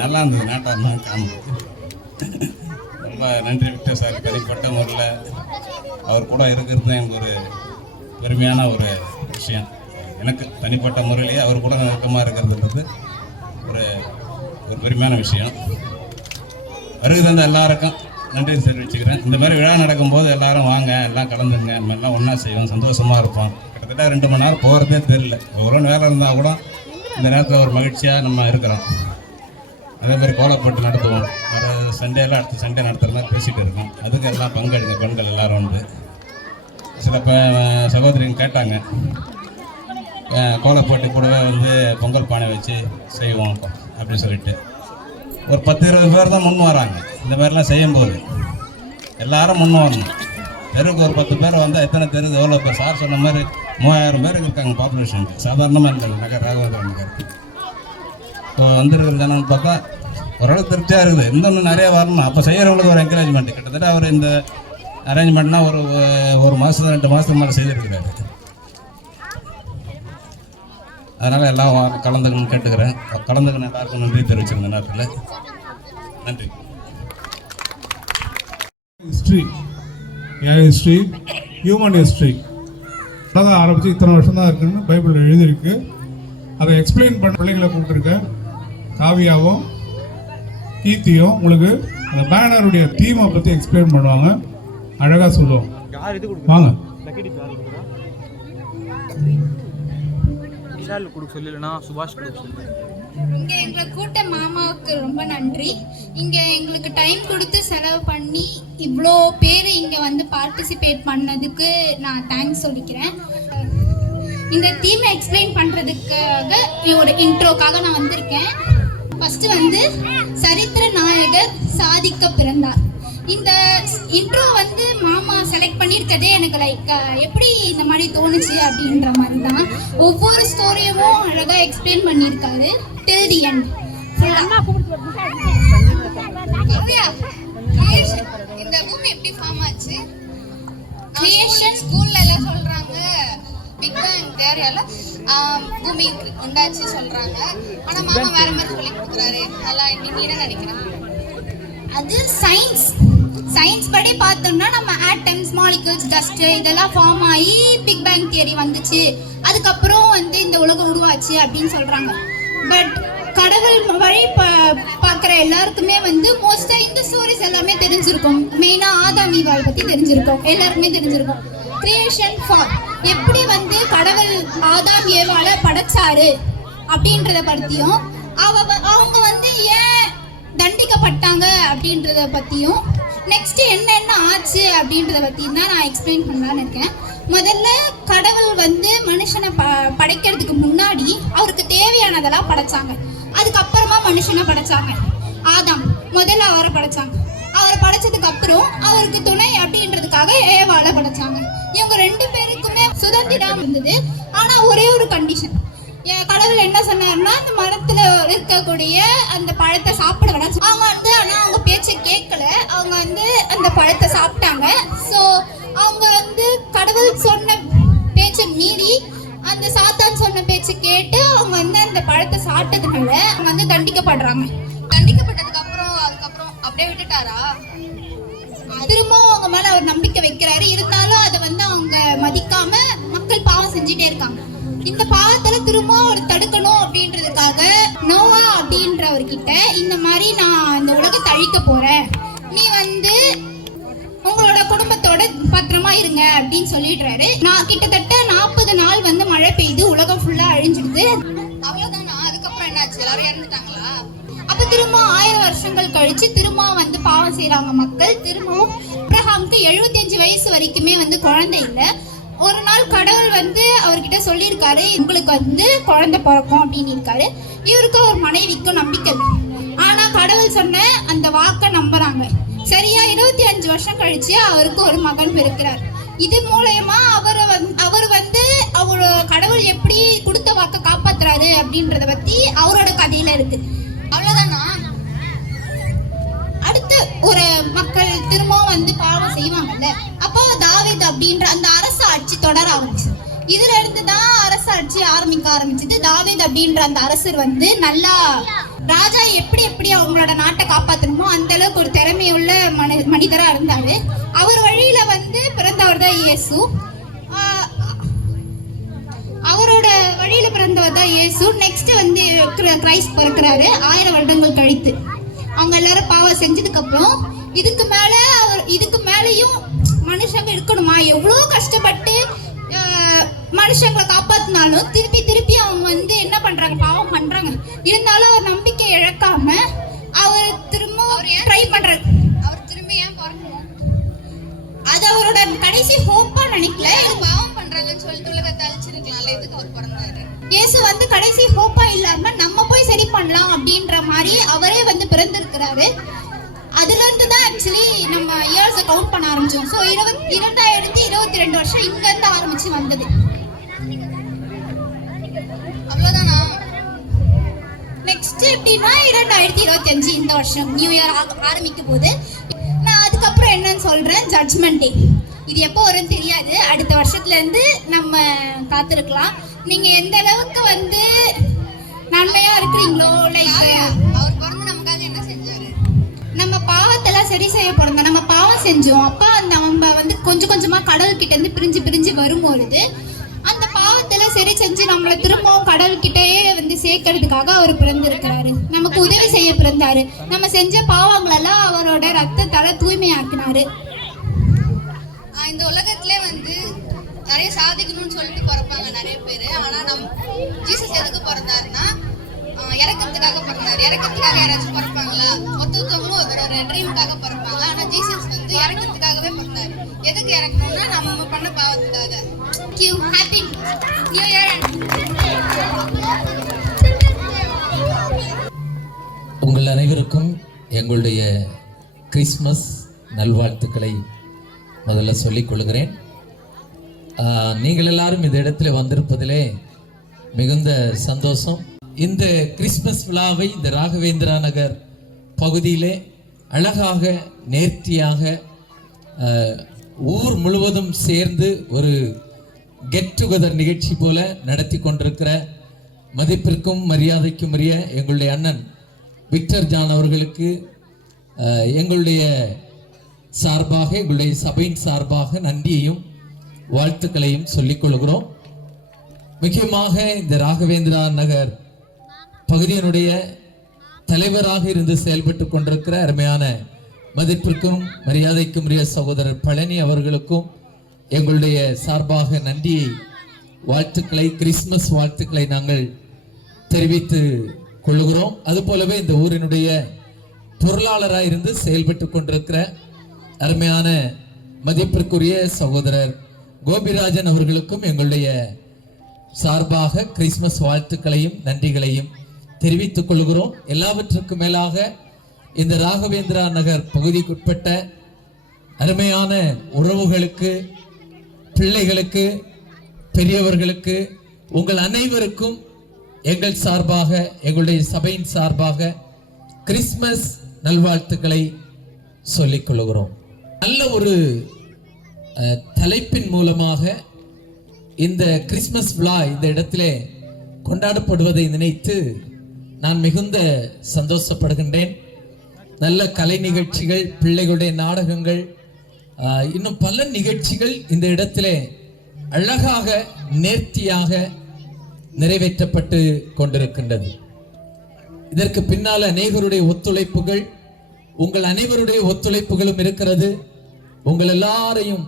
நல்லா இருந்தது நாட்டாமை காமெடி. ரொம்ப நன்றி விக்டர் சார். தனிப்பட்ட முறையில் அவர் கூட இருக்கிறது எனக்கு ஒரு பெருமையான ஒரு விஷயம். எனக்கு தனிப்பட்ட முறையிலேயே அவர் கூட நெருக்கமாக இருக்கிறதுன்றது ஒரு பெருமையான விஷயம். வருகை தந்த எல்லாருக்கும் நன்றி தெரிவிச்சுக்கிறேன். இந்த மாதிரி விழா நடக்கும்போது எல்லாரும் வாங்க, எல்லாம் கலந்துங்க, நம்ம எல்லாம் ஒன்றா செய்வோம், சந்தோஷமாக இருப்போம். கிட்டத்தட்ட 2 மணி நேரம் போகிறதே தெரியல. எவ்வளோ வேலை இருந்தால் கூட இந்த நேரத்தில் ஒரு மகிழ்ச்சியாக நம்ம இருக்கிறோம். அதேமாதிரி கோலப்பட்டு நடத்துவோம். வர சண்டேலாம் அடுத்த சண்டே நடத்துகிற மாதிரி பேசிகிட்டு இருக்கோம். அதுக்கு எல்லாம் பங்கெடுங்க, பெண்கள் எல்லோரும் உண்டு. சில சகோதரிங்க கேட்டாங்க, கோலப்போட்டி கூடவே வந்து பொங்கல் பானை வச்சு செய்வோம் அப்படின்னு சொல்லிட்டு ஒரு 10-20 பேர் தான் முன் வராங்க. இந்த மாதிரிலாம் செய்யும்போது எல்லாரும் முன் வரணும். தெருவுக்கு ஒரு 10 பேர் வந்தால் எத்தனை தெரு எவ்வளோ பேர்? சார் சொன்ன மாதிரி 3000 பேருக்கு இருக்காங்க பாப்புலேஷன். சாதாரணமாக இல்லை நகர் ராகவேந்திர நகர். இப்போ வந்துருக்கிற ஜனம்னு பார்த்தா ஓரளவு திருப்தியாக இருக்குது. இன்னொன்று நிறையா வரணும். அப்போ செய்கிறவங்களுக்கு ஒரு என்கரேஜ்மெண்ட். கிட்டத்தட்ட அவர் இந்த அரேஞ்ச்மெண்ட்னா ஒரு மாதம் 2 மாதத்துக்கு மேலே செய்திருக்கிறாரு. அதனால் எல்லாம் கலந்துக்கணும்னு கேட்டுக்கிறேன். கலந்துக்கணும் எல்லாருக்கும் நன்றி தெரிவிச்சிருந்த நேரத்தில் நன்றி. ஹிஸ்ட்ரி, ஏன் ஹிஸ்ட்ரி, ஹியூமன் ஹிஸ்ட்ரி உலகம் ஆரம்பித்து இத்தனை வருஷம் தான் இருக்குன்னு பைபிளில் எழுதியிருக்கு. அதை எக்ஸ்பிளைன் பண்ண பிள்ளைங்களை கூப்பிட்டுருக்கேன். காவியாவும் கீர்த்தியும் உங்களுக்கு அந்த பேனருடைய தீமை பற்றி எக்ஸ்பிளைன் பண்ணுவாங்க. அழகாக சொல்லுவோம். வாங்க. இங்க எங்களை கூட்ட மாமாவுக்கு ரொம்ப நன்றி. இங்க எங்களுக்கு டைம் கொடுத்து செலவு பண்ணி இவ்வளோ பேர் இங்க வந்து பார்ட்டிசிபேட் பண்ணதுக்கு நான் தேங்க்ஸ் சொல்லிக்கிறேன். இந்த தீமை எக்ஸ்பிளைன் பண்றதுக்காக ஒரு இன்ட்ரோக்காக நான் வந்திருக்கேன். ஃபர்ஸ்ட் வந்து சரித்திர நாயகர் சாதிக்க பிறந்தார். இந்த இன்ட்ரோ வந்து மாமா செலக்ட் பண்ணியிருக்கதே எனக்கு லைக் எப்படி இந்த மாதிரி தோணுச்சு அப்படின்ற மாதிரி தான். ஒவ்வொரு ஸ்டோரியும் அழகாக எக்ஸ்பிளைன் பண்ணியிருக்காரு டில் தி எண்ட். இந்த பூமி எப்படி ஃபார்ம் ஆச்சு? கிரியேஷன் ஸ்கூல்ல எல்லாம் சொல்றாங்க பிக் பேங் தியரியால பூமி உண்டாச்சு சொல்றாங்க. ஆனா மாமா வேற மாதிரி சொல்லி கொடுக்குறாரு. அதெல்லாம் நீ என்ன நினைக்கிறேன்? அது சயின்ஸ் படி பார்த்தோம்னா நம்ம ஆட்டம்ஸ், மாலிகூல்ஸ், டஸ்ட் இதெல்லாம் ஃபார்ம் ஆகி பிக் பேங் தியரி வந்துச்சு. அதுக்கப்புறம் வந்து இந்த உலகம் உருவாச்சு அப்படின்னு சொல்றாங்க. பட் கடவுள் வழி பார்க்குற எல்லாருக்குமே வந்து மோஸ்டா இந்த ஸ்டோரிஸ் எல்லாமே தெரிஞ்சிருக்கும். மெயினா ஆதாம் ஈவாள் பத்தி தெரிஞ்சிருக்கும், எல்லாருக்குமே தெரிஞ்சிருக்கும். கிரியேஷன் ஃபால் எப்படி வந்து கடவுள் ஆதாம் ஏவாளை படைச்சாரு அப்படின்றத பத்தியும் அவங்க வந்து ஏன் தண்டிக்கப்பட்டாங்க அப்படின்றத பத்தியும் நெக்ஸ்ட் என்னென்ன ஆச்சு அப்படின்றத பத்தியும் தான் நான் எக்ஸ்பிளைன் பண்ணலான்னு இருக்கேன். முதல்ல கடவுள் வந்து மனுஷனை படைக்கிறதுக்கு முன்னாடி அவருக்கு தேவையானதெல்லாம் படைச்சாங்க. அதுக்கப்புறமா மனுஷனை படைச்சாங்க. ஆதாம் முதல்ல அவரை படைச்சாங்க. அவரை படைச்சதுக்கு அப்புறம் அவருக்கு துணை அப்படின்றதுக்காக ஏவாளை படைச்சாங்க. இவங்க 2 பேருக்குமே சுதந்திரம் இருந்தது. ஆனா ஒரே ஒரு கண்டிஷன், கடவுள் என்ன சொன்னாருன்னா அந்த மரத்துல இருக்கக்கூடிய அந்த பழத்தை சாப்பிட வேணாம். அவங்க வந்து ஆனா அவங்க பேச்சை கேட்கல. அவங்க வந்து அந்த பழத்தை சாப்பிட்டாங்க. ஸோ அவங்க வந்து கடவுள் சொன்ன பேச்சை மீறி அந்த சாத்தான் சொன்ன பேச்சை கேட்டு அவங்க வந்து அந்த பழத்தை சாப்பிட்டதுனால அவங்க வந்து தண்டிக்கப்படுறாங்க. தண்டிக்கப்பட்டதுக்கு அப்புறம் அதுக்கப்புறம் அப்படியே விட்டுட்டாரா? திரும்பவும் அவங்க மேல அவர் நம்பிக்கை வைக்கிறாரு. இருந்தாலும் அதை வந்து அவங்க மதிக்காம மக்கள் பாவம் செஞ்சுட்டே இருக்காங்க. இந்த பாவத்துல திரும்ப அவர் தடுக்கணும் அப்படின்றதுக்காக நோவா அப்படின்றவர்கிட்ட இந்த மாதிரி நான் இந்த உலகத்தை அழிக்க போறேன், நீ வந்து உங்களோட குடும்பத்தோட பத்திரமா இருங்க அப்படின்னு சொல்லிடுறாரு. நான் கிட்டத்தட்ட 40 நாள் வந்து மழை பெய்து உலகம் ஃபுல்லா அழிஞ்சிடுது. அவ்வளவுதானா? அதுக்கப்புறம் என்னாச்சு? எல்லாரும் இறந்துட்டாங்களா? அப்ப திரும்ப 1000 வருஷங்கள் கழிச்சு திரும்ப வந்து பாவம் செய்யறாங்க மக்கள். திரும்பவும் அப்ரஹாமுக்கு 75 வயசு வரைக்குமே வந்து குழந்தை இல்லை. ஒரு நாள் கடவுள் வந்து அவர்கிட்ட சொல்லியிருக்காரு, உங்களுக்கு வந்து குழந்தை பிறக்கும் அப்படின்னு இருக்காரு. இவருக்கு ஒரு மனைவிக்கும் நம்பிக்கை இல்லை. ஆனா கடவுள் சொன்ன அந்த வாக்கை நம்புறாங்க. சரியா 25 வருஷம் கழிச்சு அவருக்கு ஒரு மகன் பிறக்கிறார். இது மூலயமா அவர் வந்து கடவுள் எப்படி கொடுத்த வாக்க காப்பாத்துறாரு அப்படின்றத பத்தி அவரோட கதையில இருக்கு. அவ்வளவுதானா? அடுத்து ஒரு மக்கள் திரும்பவும் வந்து பாவம் செய்வாங்கல்ல, அப்போ தாவீது அப்படின்ற அந்த அரசு ஆட்சி தொடர ஆரம்பிச்சு. இதுல இருந்து தான் அரசு ஆட்சி ஆரம்பிக்க ஆரம்பிச்சது. தாவீது அப்படின்ற அந்த அரசர் வந்து நல்லா ராஜா எப்படி எப்படி அவங்களோட நாட்டை காப்பாற்றணுமோ அந்த அளவுக்கு ஒரு திறமையுள்ள மனிதரா இருந்தாரு. அவர் வழியில வந்து பிறந்தவர் தான் இயேசு. அவரோட வழியில பிறந்தவர் தான் இயேசு. நெக்ஸ்ட் வந்து கிரைஸ்ட் பிறக்கிறாரு 1000 வருடங்கள் கழித்து. அவங்க எல்லாரும் பாவம் செஞ்சதுக்கு அப்புறம் இதுக்கு மேலேயும் மனுஷங்க இருக்கணுமா? எவ்வளோ கஷ்டப்பட்டு மனுஷங்களை காப்பாத்தினாலும் திருப்பி அவங்க வந்து என்ன பண்றாங்க? பாவம் பண்றாங்க. இருந்தாலும் அவர் நம்பிக்கை இழக்காம அவர் திரும்ப ட்ரை பண்றாரு. அவர் திரும்ப ஏன் பிறக்கணும்? அது அவரோட கடைசி ஹோப்பா நினைக்கல. பாவம் பண்றாங்கன்னு சொல்லிட்டு உலகத்தை அழிச்சிருக்கலாம்ல, எதுக்கு அவர் பிறந்தாரு? இயேசு வந்து கடைசி ஹோப்பா இல்லாம நம்ம போய் சரி பண்ணலாம் அப்படின்ற மாதிரி அவரே வந்து பிறந்திருக்கிறாரு. அதுல இருந்து தான் ஆக்சுவலி நம்ம இயர்ஸை கவுண்ட் பண்ண ஆரம்பிச்சோம். ஸோ 2022 வருஷம் இங்க இருந்து ஆரம்பிச்சு வந்தது. அவ்வளவுதானா? நெக்ஸ்ட் எப்படின்னா 2025 இந்த வருஷம் நியூ இயர் ஆரம்பிக்கும் போது நான் அதுக்கப்புறம் என்னன்னு சொல்றேன், ஜட்ஜ்மெண்ட் டே. இது எப்போ வரும்னு தெரியாது. அடுத்த வருஷத்துல இருந்து நம்ம காத்திருக்கலாம். நீங்க எந்த அளவுக்கு வந்து நன்மையா இருக்கிறீங்களோ, லைக் அவர் பிறந்து நமக்காக என்ன செஞ்சாரு? நம்ம பாவத்தெல்லாம் சரி செய்ய பிறந்தோம். நம்ம பாவம் செஞ்சோம். அப்ப நம்ம வந்து கொஞ்சம் கொஞ்சமா கடவுள்கிட்ட இருந்து பிரிஞ்சு வரும்பொழுது அந்த பாவத்தெல்லாம் சரி செஞ்சு நம்மளை திரும்பவும் கடவுள்கிட்டயே வந்து சேர்க்கறதுக்காக அவர் பிறந்திருக்கிறாரு. நமக்கு உதவி செய்ய பிறந்தாரு. நம்ம செஞ்ச பாவங்களெல்லாம் அவரோட ரத்தத்தால தூய்மையாக்கினாரு. இந்த உலகத்துல வந்து நிறைய சாதிக்கணும்னு சொல்லிட்டு பிறப்பாங்க நிறைய பேரு. ஆனா ஜீசஸ் எதுக்கு பிறந்தாருன்னா இறக்கத்துக்காக பிறந்தாரு. இறக்கத்துக்காக யாராச்சும் பிறப்பாங்களா? ஒருத்தவங்களும் ஒரு ட்ரீமுக்காக பிறப்பாங்க. ஆனா ஜீசஸ் வந்து இறக்கத்துக்காகவே பிறந்தாரு. எதுக்கு இறக்கணும்னா நம்ம பண்ண பாவத்துக்காக. Happy new year. உங்கள் அனைவருக்கும் எங்களுடைய கிறிஸ்மஸ் நல்வாழ்த்துக்களை முதல்ல சொல்லிக் கொள்கிறேன். நீங்கள் எல்லாரும் இந்த இடத்துல வந்திருப்பதிலே மிகுந்த சந்தோஷம். இந்த கிறிஸ்மஸ் விழாவை இந்த ராகவேந்திரா நகர் பகுதியிலே அழகாக நேர்த்தியாக ஊர் முழுவதும் சேர்ந்து ஒரு கெட் டுகெதர் நிகழ்ச்சி போல நடத்தி கொண்டிருக்கிற மதிப்பிற்கும் மரியாதைக்கும் உரிய எங்களுடைய அண்ணன் விக்டர் ஜான் அவர்களுக்கு எங்களுடைய சார்பாக, எங்களுடைய சபையின் சார்பாக நன்றியையும் வாழ்த்துக்களையும் சொல்லிக் கொள்கிறோம். முக்கியமாக இந்த ராகவேந்திரா நகர் பகுதியினுடைய தலைவராக இருந்து செயல்பட்டு கொண்டிருக்கிற அருமையான மதிப்பிற்கும் மரியாதைக்கும் உரிய சகோதரர் பழனி அவர்களுக்கும் எங்களுடைய சார்பாக நன்றியை வாழ்த்துக்களை, கிறிஸ்துமஸ் வாழ்த்துக்களை நாங்கள் தெரிவித்து கொள்ளுகிறோம். அதுபோலவே இந்த ஊரினுடைய பொருளாளராக இருந்து செயல்பட்டு கொண்டிருக்கிற அருமையான மதிப்பிற்குரிய சகோதரர் கோபிராஜன் அவர்களுக்கும் எங்களுடைய சார்பாக கிறிஸ்துமஸ் வாழ்த்துக்களையும் நன்றிகளையும் தெரிவித்துக் கொள்கிறோம். எல்லாவற்றுக்கும் மேலாக இந்த ராகவேந்திரா நகர் பகுதிக்குட்பட்ட அருமையான உறவுகளுக்கு, பிள்ளைகளுக்கு, பெரியவர்களுக்கு, உங்கள் அனைவருக்கும் எங்கள் சார்பாக, எங்களுடைய சபையின் சார்பாக கிறிஸ்துமஸ் நல்வாழ்த்துக்களை சொல்லிக் கொள்கிறோம். நல்ல ஒரு தலைப்பின் மூலமாக இந்த கிறிஸ்துமஸ் விழா இந்த இடத்திலே கொண்டாடப்படுவதை நினைத்து நான் மிகுந்த சந்தோஷப்படுகின்றேன். நல்ல கலை நிகழ்ச்சிகள், பிள்ளைகளுடைய நாடகங்கள், இன்னும் பல நிகழ்ச்சிகள் இந்த இடத்திலே அழகாக நேர்த்தியாக நிறைவேற்றப்பட்டு கொண்டிருக்கின்றது. இதற்கு பின்னால் அநேகருடைய ஒத்துழைப்புகள், உங்கள் அனைவருடைய ஒத்துழைப்புகளும் இருக்கிறது. உங்கள் எல்லாரையும்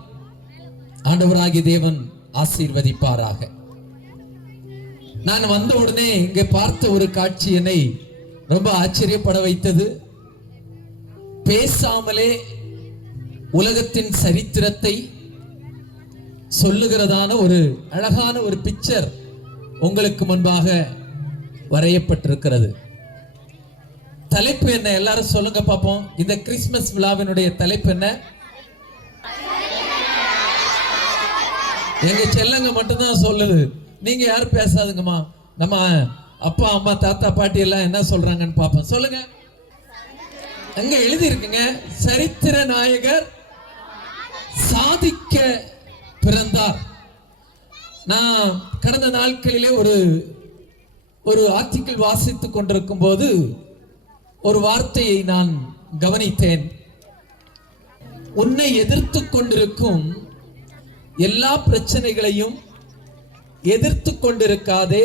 ஆண்டவராகிய தேவன் ஆசீர்வதிப்பாராக. நான் வந்த உடனே இங்கே பார்த்த ஒரு காட்சி என்னை ரொம்ப ஆச்சரியப்பட வைத்தது. பேசாமலே உலகத்தின் சரித்திரத்தை சொல்லுகிறதான ஒரு அழகான ஒரு பிக்சர் உங்களுக்கு முன்பாக வரையப்பட்டிருக்கிறது. தலைப்பு என்ன? எல்லாரும் சொல்லுங்க பாப்போம். இந்த கிறிஸ்துமஸ் விழாவினுடைய தலைப்பு என்ன? எங்க செல்லங்க மட்டும்தான் சொல்லுது, நீங்க யாரும் பேசாதுங்கம்மா. நம்ம அப்பா அம்மா தாத்தா பாட்டி எல்லாம் என்ன சொல்றாங்கன்னு பாப்போம். சொல்லுங்க. அங்க எழுதி இருக்குங்க, சரித்திர நாயகர் சாதிக்க பிறந்தார். நான் கடந்த நாட்களிலே ஒரு ஆர்டிக்கிள் வாசித்துக் கொண்டிருக்கும் போது ஒரு வார்த்தையை நான் கவனித்தேன். உன்னை எதிர்த்து கொண்டிருக்கும் எல்லா பிரச்சனைகளையும் எதிர்த்து கொண்டிருக்காதே,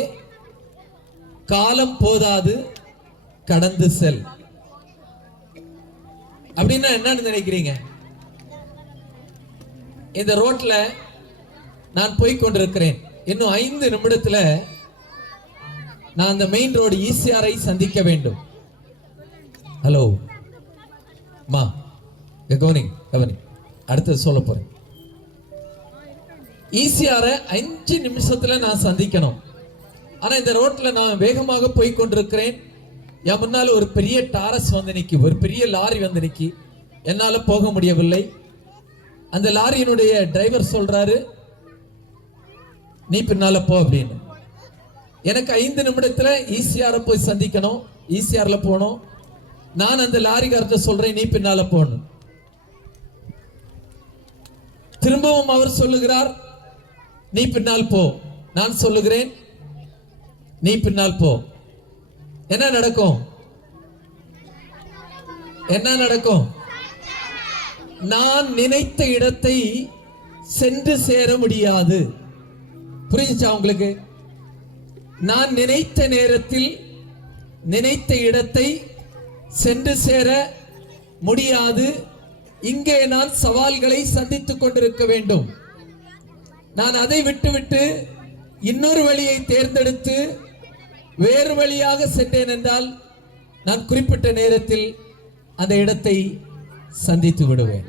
காலம் போதாது கடந்து செல். அப்படின்னா என்னன்னு நினைக்கிறீங்க? இந்த ரோட்ல நான் போய் கொண்டிருக்கிறேன். இன்னும் 5 நிமிடத்துல நான் அந்த மெயின் ரோடு ஈசிஆரை சந்திக்க வேண்டும். ஹலோ மா, கவனி அடுத்து சொல்ல போறேன். ஈசிஆர 5 நிமிஷத்துல நான் சந்திக்கணும். ஆனா இந்த ரோட்ல நான் வேகமாக போய் கொண்டிருக்கிறேன். என் முன்னால ஒரு பெரிய டாரஸ் வந்து நிக்கி, ஒரு பெரிய லாரி வந்து நிக்கி. என்னால போக முடியவில்லை. அந்த லாரியினுடைய டிரைவர் சொல்றாரு, நீ பின்னால போ அப்படின்னு. எனக்கு 5 நிமிடத்துல ஈசிஆர போய் சந்திக்கணும், ஈசிஆர்ல போகணும். நான் அந்த லாரிக்காரர்கிட்ட சொல்றேன், நீ பின்னால போகணும். திரும்பவும் அவர் சொல்லுகிறார், நீ பின்னால் போ. நான் சொல்லுகிறேன், நீ பின்னால் போ. என்ன நடக்கும்? என்ன நடக்கும்? நான் நினைத்த இடத்தை சென்று சேர முடியாது. புரிஞ்சுச்சா உங்களுக்கு? நான் நினைத்த நேரத்தில் நினைத்த இடத்தை சென்று சேர முடியாது. இங்கே நான் சவால்களை சந்தித்துக் கொண்டிருக்க வேண்டும். நான் அதை விட்டுவிட்டு இன்னொரு வழியை தேர்ந்தெடுத்து வேறு வழியாக சென்றேன் என்றால் நான் குறிப்பிட்ட நேரத்தில் அந்த இடத்தை சந்தித்து விடுவேன்.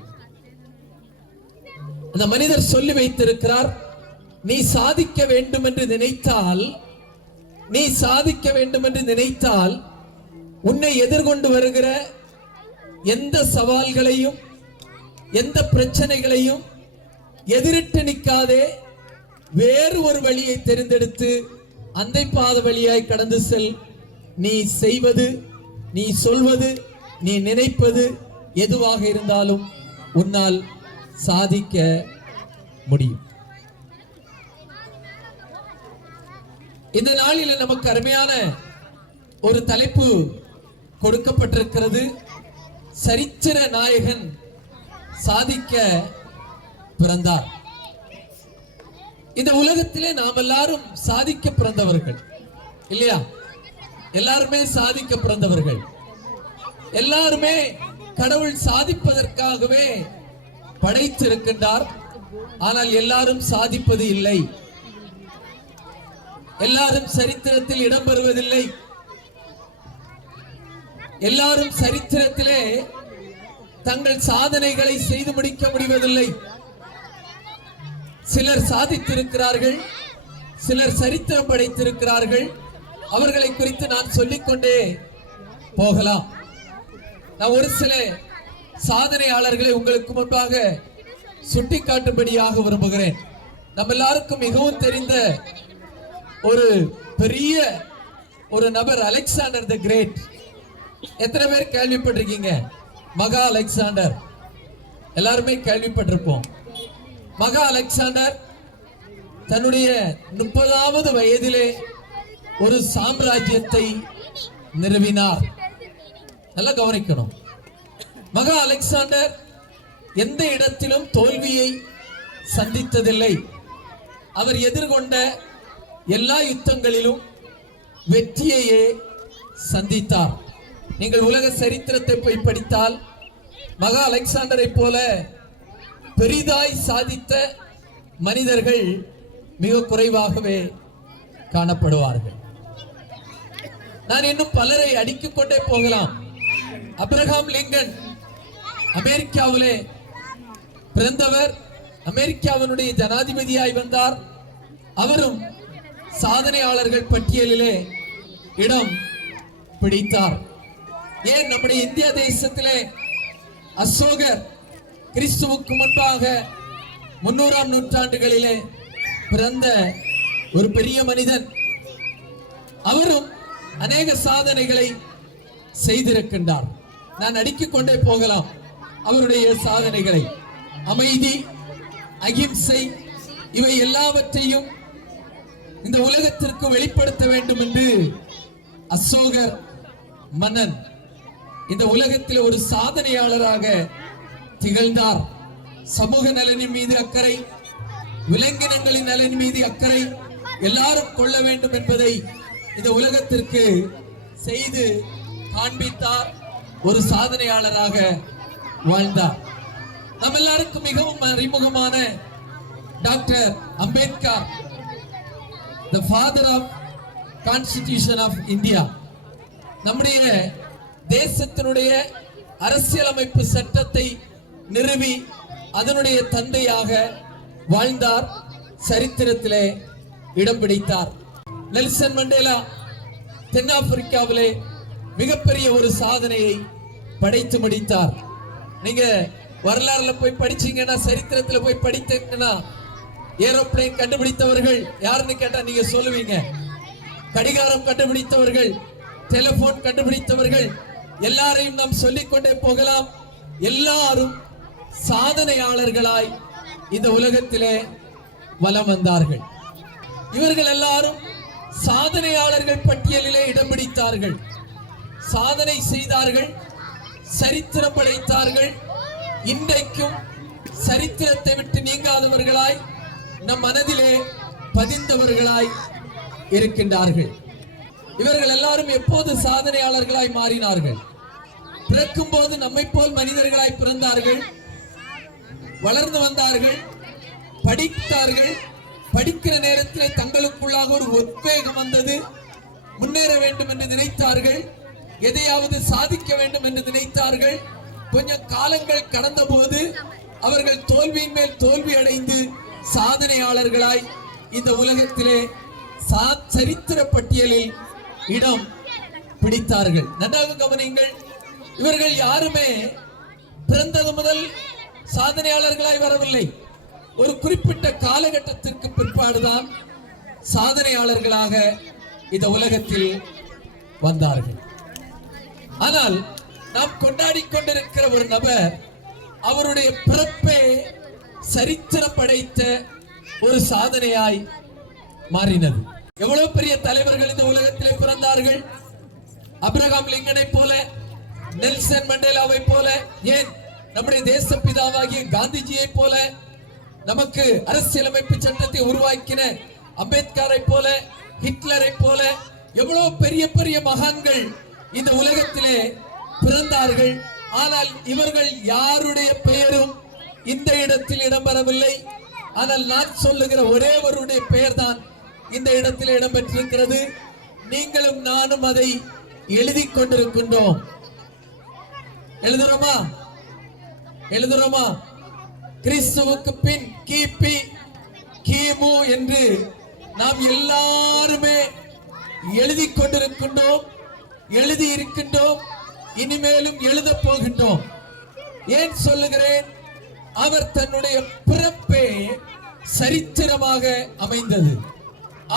அந்த மனிதர் சொல்லி வைத்திருக்கிறார், நீ சாதிக்க வேண்டும் என்று நினைத்தால் உன்னை எதிர்கொண்டு வருகிற எந்த சவால்களையும் எந்த பிரச்சனைகளையும் எதிரிட்டு நிற்காதே, வேறு ஒரு வழியை தெரிந்தெடுத்து அந்த பாத வழியாய் கடந்து செல். நீ செய்வது, நீ சொல்வது, நீ நினைப்பது எதுவாக இருந்தாலும் உன்னால் சாதிக்க முடியும். இந்த நாளில் நமக்கு அருமையான ஒரு தலைப்பு கொடுக்கப்பட்டிருக்கிறது. சரித்திர நாயகன் சாதிக்க பிறந்தார். இந்த உலகத்திலே நாம் எல்லாரும் சாதிக்க பிறந்தவர்கள் இல்லையா? எல்லாருமே சாதிக்க பிறந்தவர்கள். எல்லாருமே கடவுள் சாதிப்பதற்காகவே படைத்திருக்கின்றார். ஆனால் எல்லாரும் சாதிப்பது இல்லை. எல்லாரும் சரித்திரத்தில் இடம்பெறுவதில்லை. எல்லாரும் சரித்திரத்திலே தங்கள் சாதனைகளை செய்து முடிக்க முடிவதில்லை. சிலர் சாதித்திருக்கிறார்கள், சிலர் சரித்திரம் படைத்திருக்கிறார்கள். அவர்களை குறித்து நான் சொல்லிக்கொண்டே போகலாம். நான் ஒரு சில சாதனையாளர்களை உங்களுக்கு முன்பாக சுட்டிக்காட்டும்படியாக விரும்புகிறேன். நம்ம எல்லாருக்கும் மிகவும் தெரிந்த ஒரு பெரிய ஒரு நபர் அலெக்சாண்டர் தி கிரேட். எத்தனை பேர் கேள்விப்பட்டிருக்கீங்க? மகா அலெக்சாண்டர் எல்லாருமே கேள்விப்பட்டிருப்போம். மகா அலெக்சாண்டர் தன்னுடைய 30வது வயதிலே ஒரு சாம்ராஜ்யத்தை நிறுவினார். நல்லா கவனிக்கணும். மகா அலெக்சாண்டர் எந்த இடத்திலும் தோல்வியை சந்தித்ததில்லை. அவர் எதிர்கொண்ட எல்லா யுத்தங்களிலும் வெற்றியையே சந்தித்தார். நீங்கள் உலக சரித்திரத்தை போய் படித்தால் மகா அலெக்சாண்டரை போல பெரிதாய் சாதித்த மனிதர்கள் மிக குறைவாகவே காணப்படுவார்கள். நான் இன்னும் பலரை அடுக்கிக் கொண்டே போகலாம். அப்ரஹாம் லிங்கன் அமெரிக்காவிலே பிறந்தவர், அமெரிக்காவினுடைய ஜனாதிபதியாய் வந்தார். அவரும் சாதனையாளர்கள் பட்டியலிலே இடம் பிடித்தார். ஏன் நம்முடைய இந்திய தேசத்திலே அசோகர் கிறிஸ்துவுக்கு முன்பாக 300ஆம் நூற்றாண்டுகளிலே பிறந்த ஒரு பெரிய மனிதன். அவரும் அநேக சாதனைகளை செய்திருக்கின்றார். நான் அடுக்கிக் கொண்டே போகலாம் அவருடைய சாதனைகளை. அமைதி, அகிம்சை, இவை எல்லாவற்றையும் இந்த உலகத்திற்கு வெளிப்படுத்த வேண்டும் என்று அசோகர் மன்னன் இந்த உலகத்தில் ஒரு சாதனையாளராக திகழ்ந்தார். சமூக நலனின் மீது அக்கறை, விலங்கினங்களின் நலன் மீது அக்கறை எல்லாரும் கொள்ள வேண்டும் என்பதை இந்த உலகத்திற்கு செய்து காண்பித்தார். ஒரு சாதனையாளராக வாழ்ந்தார். நம்ம எல்லாருக்கும் மிகவும் அறிமுகமான doctor Ambedkar, the father of Constitution of India, நம்முடைய தேசத்தினுடைய அரசியலமைப்பு சட்டத்தை நிறுவி அதனுடைய தந்தையாக வாழ்ந்தார். சரித்திரத்திலே இடம் பிடித்தார். நெல்சன் மண்டேலா தென்னாப்பிரிக்காவிலே மிகப்பெரிய ஒரு சாதனையை படைத்து முடித்தார். நீங்க வரலாறுல போய் படிச்சீங்கன்னா, சரித்திரத்துல போய் படித்தீங்கன்னா, ஏரோப்ளேன் கண்டுபிடித்தவர்கள் யாருன்னு கேட்டா நீங்க சொல்லுவீங்க. கடிகாரம் கண்டுபிடித்தவர்கள், டெலிபோன் கண்டுபிடித்தவர்கள், எல்லாரையும் நாம் சொல்லிக்கொண்டே போகலாம். எல்லாரும் சாதனையாளர்களாய் இந்த உலகத்திலே வலம் வந்தார்கள். இவர்கள் எல்லாரும் சாதனையாளர்கள் பட்டியலிலே இடம் பிடித்தார்கள். சாதனை செய்தார்கள், சரித்திரம் படைத்தார்கள். இன்றைக்கும் சரித்திரத்தை விட்டு நீங்காதவர்களாய் நம் மனதிலே பதிந்தவர்களாய் இருக்கின்றார்கள். இவர்கள் எல்லாரும் எப்போது சாதனையாளர்களாய் மாறினார்கள்? பிறக்கும் போது நம்மை போல் மனிதர்களாய் பிறந்தார்கள், வளர்ந்து வந்தார்கள், படித்தார்கள். படிக்கிற நேரத்திலே தங்களுக்குள்ளாக ஒரு உத்வேகம் வந்தது. முன்னேற வேண்டும் என்று நினைத்தார்கள், எதையாவது சாதிக்க வேண்டும் என்று நினைத்தார்கள். கொஞ்சம் காலங்கள் கடந்த போது அவர்கள் தோல்வியின் மேல் தோல்வி அடைந்து சாதனையாளர்களாய் இந்த உலகத்திலே சரித்திர பட்டியலில் இடம் பிடித்தார்கள். நன்றாக கவனியுங்கள். இவர்கள் யாருமே பிறந்தது முதல் சாதனையாளர்களாய் வரவில்லை. ஒரு குறிப்பிட்ட காலகட்டத்திற்கு பிற்பாடுதான் சாதனையாளர்களாக இந்த உலகத்தில் வந்தார்கள். ஆனால் நாம் கொண்டாடி கொண்டிருக்கிற ஒரு நபர், அவருடைய பிறப்பே சரித்திரம் படைத்த ஒரு சாதனையாய் மாறினது. எவ்வளவு பெரிய தலைவர்கள் இந்த உலகத்திலே பிறந்தார்கள். அப்ரஹாம் லிங்கனை போல, நெல்சன் மண்டேலாவை போல, ஏன் நம்முடைய தேச பிதாவாகிய காந்திஜியை போல, நமக்கு அரசியலமைப்பு சட்டத்தை உருவாக்கின அம்பேத்கரை போல, ஹிட்லரை போல, எவ்வளவு பெரிய பெரிய மகான்கள் இந்த உலகத்திலே பிறந்தார்கள். ஆனால் இவர்கள் யாருடைய பெயரும் இந்த இடத்தில் இடம்பெறவில்லை. ஆனால் நான் சொல்லுகிற ஒரே ஒருவருடைய பெயர் தான் இந்த இடத்தில் இடம்பெற்றிருக்கிறது. நீங்களும் நானும் அதை எழுதி கொண்டிருக்கின்றோம். எழுதுறோமா? எழுதுறோமா? கிறிஸ்துவுக்கு பின் கிபி, கிமு என்று நாம் எல்லாருமே எழுதி கொண்டிருக்கின்றோம், எழுதி இருக்கின்றோம், இனிமேலும் எழுத போகின்றோம். ஏன் சொல்லுகிறேன்? அவர் தன்னுடைய பிறப்பே சரித்திரமாக அமைந்தது.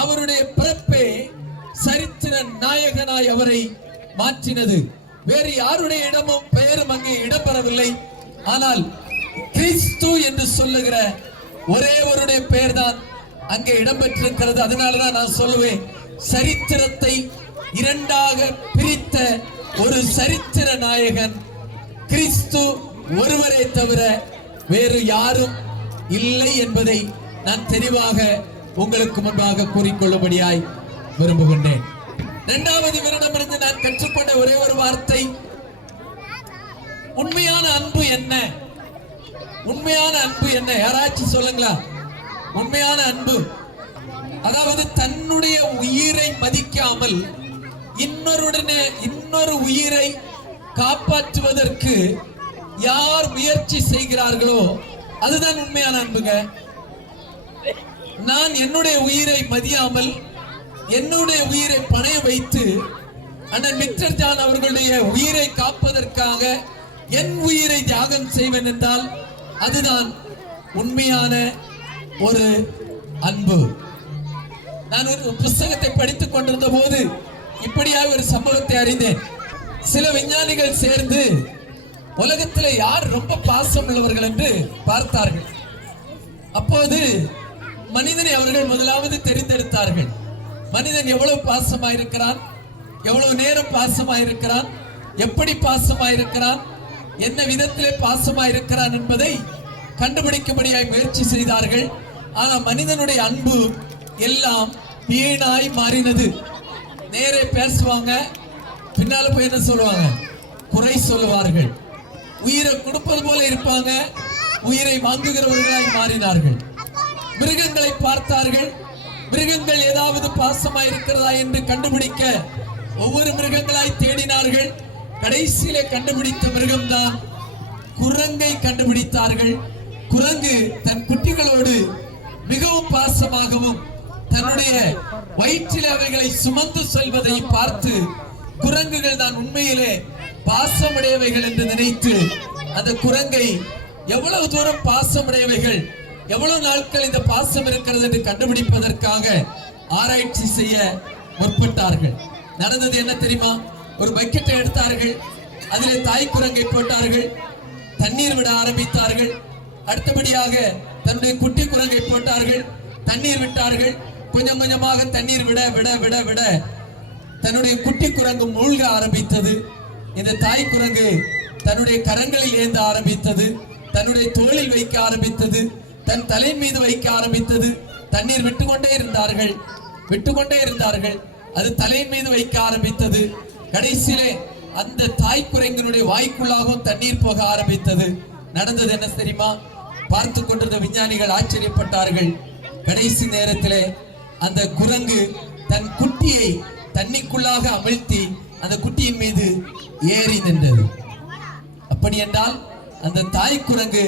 அவருடைய பிறப்பே சரித்திர நாயகனாய் அவரை மாற்றினது. வேறு யாருடைய இடமும் பெயரும் அங்கே இடம்பெறவில்லை. ஆனால் கிறிஸ்து என்று சொல்லுகிற ஒரே ஒருடைய பெயர் தான் அங்கே இடம்பெற்றிருக்கிறது. அதனாலதான் நான் சொல்லுவேன், சரித்திரத்தை இரண்டாக பிரித்த ஒரு சரித்திர நாயகன் கிறிஸ்து ஒருவரை தவிர வேறு யாரும் இல்லை என்பதை நான் தெளிவாக உங்களுக்கு முன்பாக கூறிக்கொள்ளும்படியாய் விரும்புகின்றேன். இரண்டாவது இவரிடமிருந்து நான் கற்றுக்கொண்ட ஒரே ஒரு வார்த்தை, உண்மையான அன்பு என்ன? உண்மையான அன்பு என்ன? யாராச்சும் சொல்லுங்களா? உண்மையான அன்பு, அதாவது தன்னுடைய உயிரை மதிக்காமல் இன்னொரு உயிரை காப்பாற்றுவதற்கு யார் முயற்சி செய்கிறார்களோ அதுதான் உண்மையான அன்புங்க. நான் என்னுடைய உயிரை மதியாமல் என்னுடைய உயிரை பணைய வைத்து அண்ணன் விக்டர் ஜான் அவர்களுடைய உயிரை காப்பதற்காக என் உயிரை தியாகம் செய்வேன் என்றால் அதுதான் உண்மையான ஒரு அன்பு. நான் ஒரு புத்தகத்தை படித்துக் கொண்டிருந்த போது இப்படியாக ஒரு சம்பவத்தை அறிந்தேன். சில விஞ்ஞானிகள் சேர்ந்து உலகத்தில் யார் ரொம்ப பாசம் உள்ளவர்கள் என்று பார்த்தார்கள். அப்போது மனிதனை அவர்கள் முதலாவது தெரிந்தெடுத்தார்கள். மனிதன் எவ்வளவு பாசமாயிருக்கிறான், எவ்வளவு நேரம் பாசமாயிருக்கிறான், எப்படி பாசமாயிருக்கிறான், என்ன விதத்திலே பாசமாயிருக்கிறான் என்பதை கண்டுபிடிக்கும்படியாய் முயற்சி செய்தார்கள். ஆனால் மனிதனுடைய அன்பு எல்லாம் வீணாய் மாறினது. நேரே பேசுவாங்க, பின்னால போய் என்ன சொல்லுவாங்க, குறை சொல்லுவார்கள். உயிரை கொடுப்பது போல இருப்பாங்க, உயிரை வாங்குகிறவர்களாய் மாறினார்கள். மிருகங்களை பார்த்தார்கள். மிருகங்கள் ஏதாவது பாசமாய் இருக்கிறதா என்று கண்டுபிடிக்க ஒவ்வொரு மிருகங்களாய் தேடினார்கள். கடைசியிலே கண்டுபிடித்த மிருகம்தான் குரங்கை கண்டுபிடித்தார்கள். குரங்கு தன் குட்டிகளோடு மிகவும் பாசமாகவும் தன்னுடைய வயிற்றில் அவைகளை சுமந்து செல்வதை பார்த்து குரங்குகள் தான் உண்மையிலே பாசமுடையவைகள் என்று நினைத்து அந்த குரங்கை எவ்வளவு தூரம் பாசமுடையவைகள், எவ்வளவு நாட்கள் இந்த பாசம் இருக்கிறது என்று கண்டுபிடிப்பதற்காக ஆராய்ச்சி செய்ய முற்பட்டார்கள். நடந்தது என்ன தெரியுமா? ஒரு பக்கெட்டை எடுத்தார்கள், அதிலே தாய் குரங்கை போட்டார்கள், தண்ணீர் விட ஆரம்பித்தார்கள். அடுத்தபடியாக தன்னுடைய குட்டி குரங்கை போட்டார்கள், தண்ணீர் விட்டார்கள். கொஞ்சம் கொஞ்சமாக தண்ணீர் விட விட விட விட தன்னுடைய குட்டி குரங்கு மூழ்க ஆரம்பித்தது. இந்த தாய் குரங்கு தன்னுடைய கரங்களில் ஏந்த ஆரம்பித்தது, தன்னுடைய தோளில் வைக்க ஆரம்பித்தது, தன் தலை மீது வைக்க ஆரம்பித்தது. தண்ணீர் விட்டுக்கொண்டே இருந்தார்கள். அது தலையின் மீது வைக்க ஆரம்பித்தது. கடைசியிலே அந்த தாய் குரங்கினுடைய வாய்க்குள்ளாகவும் தண்ணீர் போக ஆரம்பித்தது. நடந்தது என்ன தெரியுமா? பார்த்து கொண்டிருந்த விஞ்ஞானிகள் ஆச்சரியப்பட்டார்கள். கடைசி நேரத்திலே அந்த குரங்கு தன் குட்டியை தண்ணிக்குள்ளாக அமிழ்த்தி அந்த குட்டியின் மீது ஏறி நின்றது. அப்படி என்றால் அந்த தாய் குரங்கு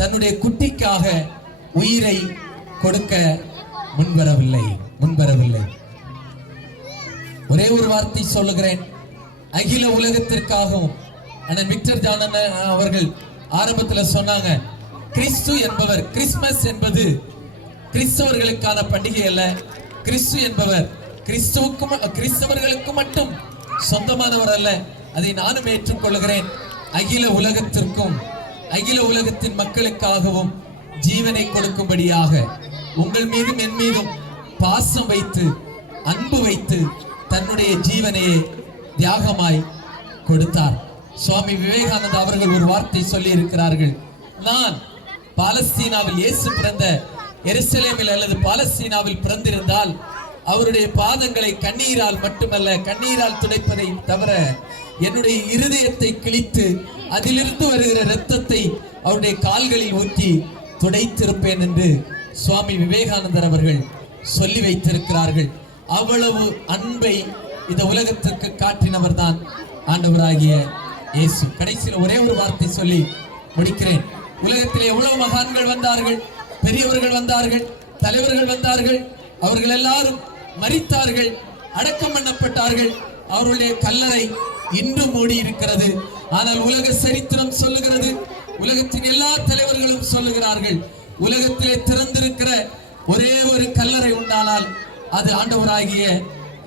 தன்னுடைய குட்டிக்காக உயிரை கொடுக்க முன்வரவில்லை. ஒரே ஒரு வார்த்தை சொல்லுகிறேன், அகில உலகத்திற்காகவும் அண்ணன் விக்டர் ஜான் அவர்கள் ஆரம்பத்தில் சொன்னாங்க, கிறிஸ்து என்பவர், கிறிஸ்துமஸ் என்பது கிறிஸ்தவர்களுக்கான பண்டிகை அல்ல. கிறிஸ்து என்பவர் கிறிஸ்தவர்களுக்கு மட்டும் சொந்தமானவர் அல்ல. அதை நானும் ஏற்றுக்கொள்கிறேன். அகில உலகத்திற்கும் அகில உலகத்தின் மக்களுக்காகவும் ஜீவனை கொடுக்கும்படியாக உங்கள் மீதும் என் மீதும் பாசம் வைத்து அன்பு வைத்து தன்னுடைய ஜீவனையை தியாகமாய் கொடுத்தார். சுவாமி விவேகானந்தா அவர்கள் ஒரு வார்த்தை சொல்லி இருக்கிறார்கள், நான் பாலஸ்தீனாவில் இயேசு பிறந்த எருசலேமில் அல்லது பாலஸ்தீனாவில் பிறந்திருந்தால் அவருடைய பாதங்களை கண்ணீரால் மட்டுமல்ல, கண்ணீரால் துடைப்பதை தவிர என்னுடைய இருதயத்தை கிழித்து அதிலிருந்து வருகிற இரத்தத்தை அவருடைய கால்களில் ஊற்றி துடைத்திருப்பேன் என்று சுவாமி விவேகானந்தர் அவர்கள் சொல்லி வைத்திருக்கிறார்கள். அவ்வளவு அன்பை இந்த உலகத்திற்கு காட்டினவர் தான் ஆண்டவராகிய இயேசு. கடைசியில் ஒரே ஒரு வார்த்தை சொல்லி முடிக்கிறேன். உலகத்தில் எவ்வளவு மகான்கள் வந்தார்கள், பெரியவர்கள் வந்தார்கள், தலைவர்கள் வந்தார்கள். அவர்கள் எல்லாரும் மரித்தார்கள், அடக்கம் பண்ணப்பட்டார்கள். அவருடைய கல்லறை இன்றும் மூடி இருக்கிறது. ஆனால் உலக சரித்திரம் சொல்லுகிறது, உலகத்தின் எல்லா தலைவர்களும் சொல்லுகிறார்கள், உலகத்திலே திறந்திருக்கிற ஒரே ஒரு கல்லறை உண்டானால் அது ஆண்டவராகிய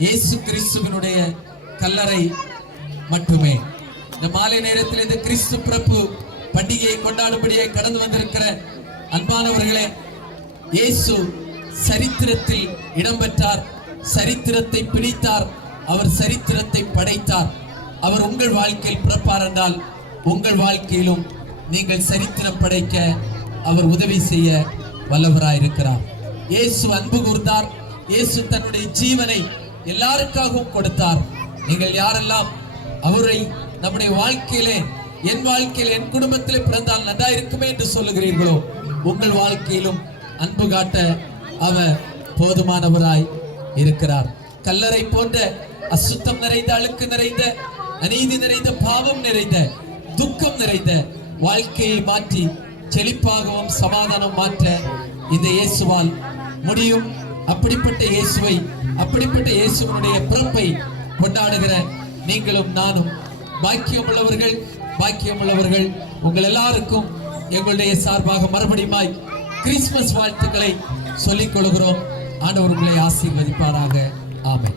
இயேசு கிறிஸ்துவினுடைய கல்லறை மட்டுமே. இந்த மாலை நேரத்தில் இந்த கிறிஸ்து பிறப்பு பண்டிகையை கொண்டாடும்படியே கடந்து வந்திருக்கிற அன்பானவர்களே, இயேசு சரித்திரத்தில் இடம்பெற்றார், சரித்திரத்தை பிடித்தார், அவர் சரித்திரத்தை படைத்தார். அவர் உங்கள் வாழ்க்கையில் பிறப்பார் என்றால் உங்கள் வாழ்க்கையிலும் நீங்கள் சரித்திரம் படைக்க அவர் உதவி செய்ய வல்லவராயிருக்கிறார். இயேசு அன்பு கூர்ந்தார். இயேசு தன்னுடைய ஜீவனை எல்லாருக்காகவும் கொடுத்தார். நீங்கள் யாரெல்லாம் அவரை நம்முடைய வாழ்க்கையிலே, என் வாழ்க்கையில, என் குடும்பத்திலே பிறந்தால் நன்றாயிருக்குமே என்று சொல்லுகிறீர்களோ, உங்கள் வாழ்க்கையிலும் அன்பு காட்ட அவர் போதுமானவராய் இருக்கிறார். கல்லறை போன்ற அசுத்தம் நிறைந்த, அழுக்கு நிறைந்த, அநீதி நிறைந்த, பாவம் நிறைந்த, துக்கம் நிறைந்த வாழ்க்கையை மாற்றி செழிப்பாகவும் சமாதானம் மாற்ற இந்த இயேசுவால் முடியும். அப்படிப்பட்ட இயேசுவை, அப்படிப்பட்ட இயேசுவனுடைய பிறப்பை கொண்டாடுகிற நீங்களும் நானும் பாக்கியமுள்ளவர்கள், பாக்கியமுள்ளவர்கள். உங்கள் எல்லாருக்கும் எங்களுடைய சார்பாக மறுபடியுமாய் கிறிஸ்துமஸ் வாழ்த்துக்களை சொல்லிக் கொள்கிறோம். ஆண்டவர் உங்களை ஆசீர்வதிப்பாராக. ஆமென்.